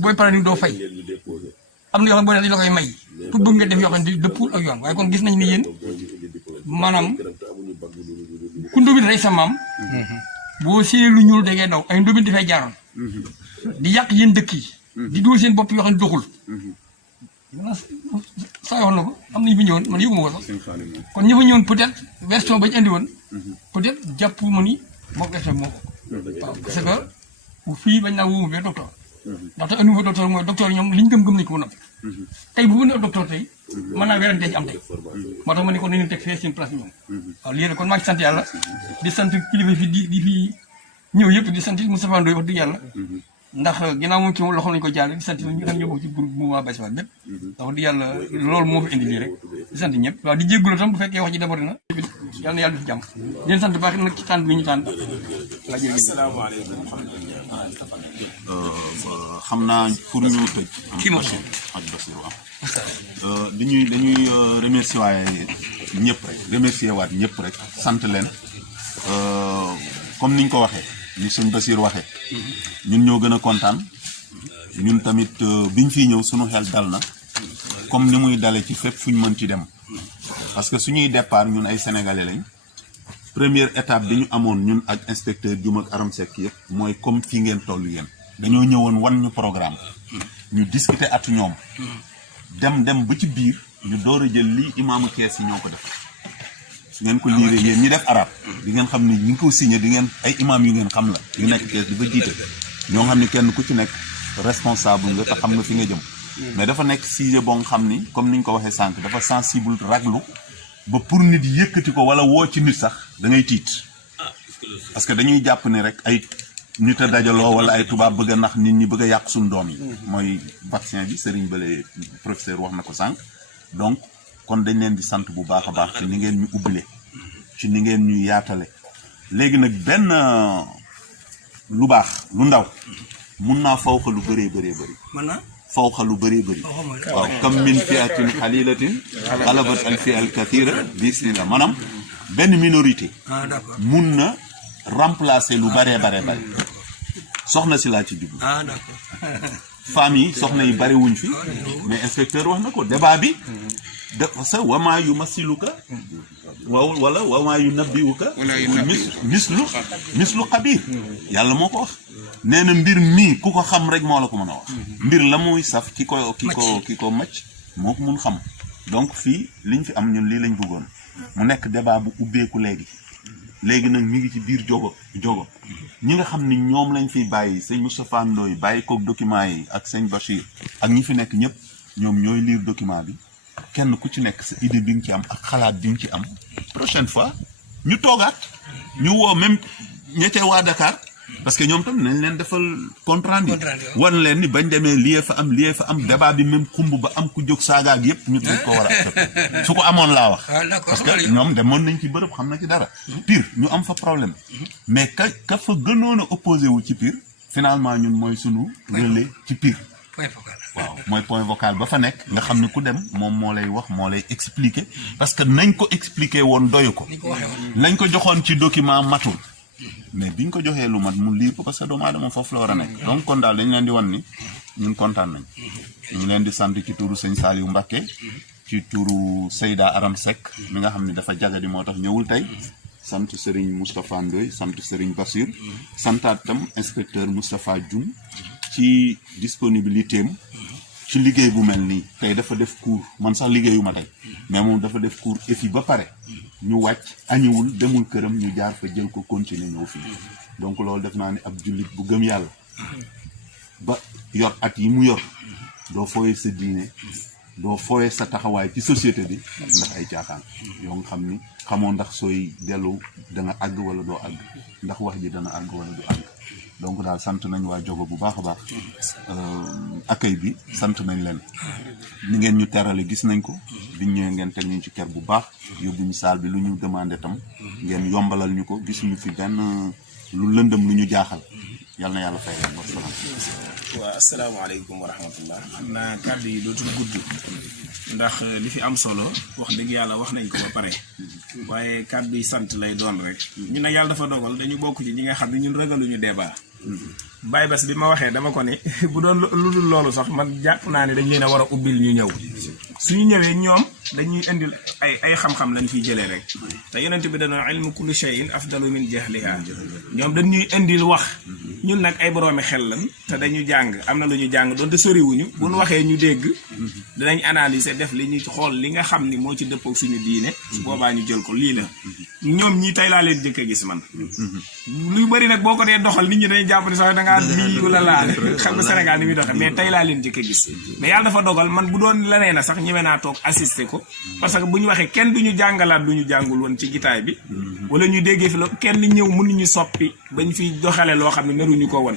booy planning doo fay am na yoo xam ne boo nee dañ la koy may pour bëgg nga def yoo xam ne dëppul ak yoon waaye kon gis nañ ne yéen maanaam ku ndóbin rey sa maam boo séenee lu ñuul da ngay daw ay ndóbin dafay jaaroon di yàq yéen dëkk yi di dóor seen bopp yoo xam ne doxul saa wax na ko am nañu fi ñëwoon man yëguma ko sax kon ñi fa ñëwoon peut-être version ba ñu andi woon peut-être jàpp ma ni moom version bi moo ko waaw parce que fii bañ naa wóomu bee docteur ndaxte andi fa docteur mooy docteur ñoom li ñu gëm nañ ko ba noppi tey bu ne docteur tey mën naa werante ci am tey moo tax ma ne ko nañu teg fee seen place ñoom waaw lii kon maa ngi sant yàlla di sant kilifa fi di fi ñëw yëpp di sant Moustapha Ndoye wax dëgg yàlla ndax ginnaaw moom ci loxo lañu ko jàll di sant ñu xam ñoo bokk ci groupe mouvement Baye Fall bépp wax di yàlla loolu moo fi indi lii rek di sant ñëpp waaw di jéggulu tam bu fekkee wax ji débordé na yàlla na yàlla def jàmm di leen sant baax nag ci tànn bi ñu tànn waa jërëjëf xam naa pour ñu tëj kii moom ak Bassirou am dañuy remercier waaye ñëpp rek remercier waat ñëpp rek sant leen comme niñ ko waxee ni sëñ Bassirou waxee ñun ñoo gën a kontaan ñun tamit biñ fiy ñëw suñu xel dal na comme ni muy dale ci fépp fuñ mën ci dem parce que suñuy départ ñun ay sénégalais lañ première étape bi ñu amoon ñun ak inspecteur Dioum ak Aram Seck yëpp mooy comme fii ngeen toll yéen dañoo ñëwoon wan ñu programme ñu discuter at ñoom dem ba ci biir ñu door a jël lii imaamu Kees yi ñoo ko def su ngeen ko liiree yéen ñi def arab di ngeen xam ni ñi ngi ko signé di ngeen ay imaam yu ngeen xam la yu nekk Kees di ba jiite ñoo xam ni kenn ku ci nekk responsable nga te xam nga fi nga jëm mais dafa nekk sujet boo nga xam ni comme niñ ko waxee sànq dafa sensible raglu ba pour nit yëkkati ko wala woo ci nit sax da ngay tiit parce que dañuy jàpp ni rek ay nit a dajaloo wala ay tubaab bëgg a nax nit ñi bëgg a yàq suñu doom yi mooy vaccin bi Serigne Bale professeur wax na ko sànq donc kon dañ leen di sant bu baax a baax ci ni ngeen ñu ubbile ci ni ngeen ñu yaatale léegi nag benn lu baax lu ndaw mun naa fawxa lu bëree bëri fawxa lu bëree bëri waaw kam min fiatin xalilatin xalabat al fi al kathira bismillah maanaam benn minorité mun na remplacer lu bare soxna si laa ci jublu femmes yi soxna yi bari wuñ fi mais inspecteur wax na ko débat bi dafa sa wamaa yu masiluka waaw wala wamaa yu nabbiwuka mislu xabiir yàlla moo ko wax nee na mbir mii ku ko xam rek moo la ko mën a wax mbir la muy saf ki ko macc moo ko mun xam donc fii liñ fi am ñun lii lañ bëggoon mu nekk débat bu ubbeeku léegi nag mi ngi ci biir jogo ñi nga xam ni ñoom lañ fiy bàyyi sëñ Moustapha Ndoye bàyyi koog document yi ak sëñ Bachir ak ñi fi nekk ñëpp ñoom ñooy lire document bi kenn ku ci nekk sa idée bi nga ci am ak xalaat bi nga ci am prochaine fois ñu toogaat ñu woo même ñettee waa Dakar parce que ñoom tam nañ leen defal compte rendu wan leen ni bañ demee lii fa am débat bi même xumb ba am ku jóg saagaag yëpp ñu dañ ko war a su ko amoon laa wax parce que ñoom demoon nañ ci bërëb xam na ci dara pire ñu am fa problème mais ka fa gënoon a opposé wu ci pire finalement ñun mooy sunu relais ci pire waaw mooy point vocal ba fa nekk nga xam ne ku dem moom moo lay wax moo lay expliquer parce que nañ ko expliquer woon doyu ko lañ ko joxoon ci document matul mais biñ ko joxee lu mat mu lire ko parce que doomu aadama foofu la war a nekk donc kon daal dañ leen di wan ni ñun kontaan nañ ñu leen di sant ci turu sëñ Saliou Mbacké ci turu Seyda Aram Seck mi nga xam ne dafa jagadi moo tax ñëwul tey sant Serigne Moustapha Ndoye sant Serigne Bassir santaat tam inspecteur Moustapha Dioum ci disponibilité am ci liggéey bu mel nii tey dafa def cours man sax liggéeyu ma tey mais moom dafa def cours EFI ba pare ñu wàcc añiwul demul këram ñu jaar fa jël ko continuer ñëw fii donc loolu def naa ne ab jullit bu gëm yàlla ba yor at yi mu yor doo fooye sa diine doo fooye sa taxawaay ci société bi ndax ay caaxaan yoo nga xam ni xamoo ndax sooy dellu da nga àgg wala doo àgg ndax wax ji dana àgg wala du àgg donc daal sant nañ waa Jogo bu baax a baax accueil bi sant nañ leen ni ngeen ñu terale gis nañ ko biñ ñëwee ngeen teg ñu ci kër bu baax yóbbu ñu saal bi lu ñu demandé tam ngeen yombalal ñu ko gis ñu fi benn lu lëndëm lu ñu jaaxal yal na yàlla fay leen wasalaam. waaw asalaamaaleykum wa rahmatullah xam naa kàddu yi dootul gudd ndax li fi am solo wax dëgg yàlla wax nañ ko ba pare waaye kàddu yi sant lay doon rek ñun nag yàlla dafa dogal dañu bokk ci ñi nga xam ne ñun ragaluñu débat Baye Bass bi ma waxee dama ko ne bu doon lu dul loolu sax man jàpp naa ne dañ leen a war a ubbil ñu ñëw suñu ñëwee ñoom dañuy indil ay xam-xam lañ fiy jëlee rek te yonent bi dana ilmu kulli shay'in afdalu min jahliha ñoom dañuy indil wax ñun nag ay boroomi xel lan te dañu jàng am na lu ñu jàng doonte soriwuñu bu ñu waxee ñu dégg danañ analyser def li ñu xool li nga xam ni moo ci dëppoo suñu diine su boobaa ñu jël ko lii la ñoom ñii tey laa leen jëkk a gis man lu bëri nag boo ko dee doxal nit ñi dañuy jàpp ni sax da ngaa lii wala laa xam nga Sénégal ni muy doxee mais tey laa leen jëkk a gis mais yàlla dafa dogal man bu doon leneen na sax ñeme naa toog assister ko parce que bu ñu waxee kenn duñu jàngalaat du ñu jàngul woon ci gitaay bi wala ñu déggee fi la kenn ñëw mënuñu soppi bañ fi doxale loo xam ne naruñu ko woon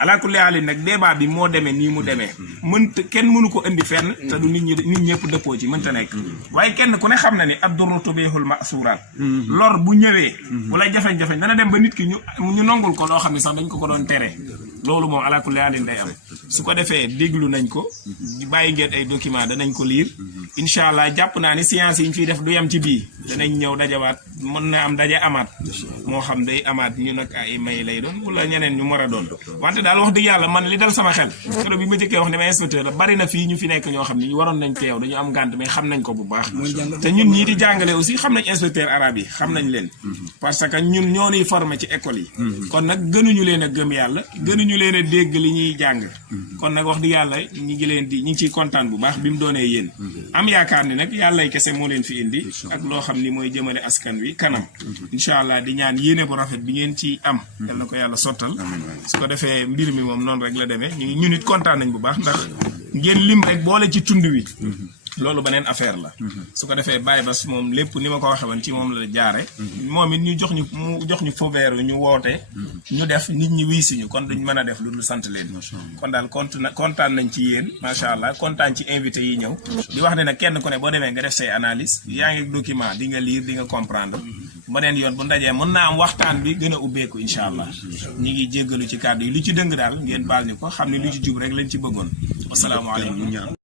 alaakulli haal nag débat bi moo demee nii mu demee mënta kenn mënu ko indi fenn te du nit ñëpp dëppoo ci mënta nekk waaye kenn ku ne xam na ni ad-durru tubihul ma'suuraat lor bu ñëwee wala jafe-jafe dana dem ba nit ki ñu nongul ko loo xam ne sax dañ ko doon tere loolu moom alaakulli haal day am su ko defee déglu nañ ko bàyyi ngeen ay document danañ ko lire incha allah jàpp naa ni science yi ñu fiy def du yem ci bii danañ ñëw dajawaat mën na am daje amaat moo xam day amaat ñu nag ay may lay doon wala ñeneen ñu mën a doon wante daal wax dëgg yàlla man li dal sama xel keroog bi ma jëkkee wax ne ma inspecteur la bari na fii ñu fi nekk ñoo xam ni waroon nañ teew dañu am gànt mais xam nañ ko bu baax te ñun ñii di jàngale aussi xam nañ inspecteur arabe yi xam nañ leen parce que ñun ñoo ñuy formé ci école yi kon nag gënuñu leen a gëm yàlla gënuñu leen a dégg li ñuy jàng kon nag wax dëgg yàlla ñi ngi ciy kontaan bu baax bi mu doonee yéen am yaakaar ni nag yàllay kese moo leen fi indi ak loo xam ni mooy jëmale askan wi kanam incha allah di ñaan yéene bu rafet bi ngeen ci am yal na ko yàlla sottal su ko defee mbir mi moom noonu rek la demee ñu nit kontaan nañ bu baax ndax ngeen lim rek boole ci tund wi loolu beneen affaire la su ko defee Baye Bass moom lépp ni ma ko waxee woon ci moom la jaare moom it ñu jox ñu feu vert ñu woote ñu def nit ñi wii siñu kon duñ mën a def lu dul sant leen kon daal kontaan nañ ci yéen macha allah kontaan ci invité yi ñëw di wax ne nag kenn ku ne boo demee nga def say analyse yaa ngi document di nga lire di nga comprendre beneen yoon bu ndajee mën naa am waxtaan bi gën a ubbeeku incha allah ñi ngi jéggalu ci kàddu yi lu ci dëng daal ngeen baal ñu ko xam ne lu ci jub rek lañ ci bëggoon wasalaamaaleykum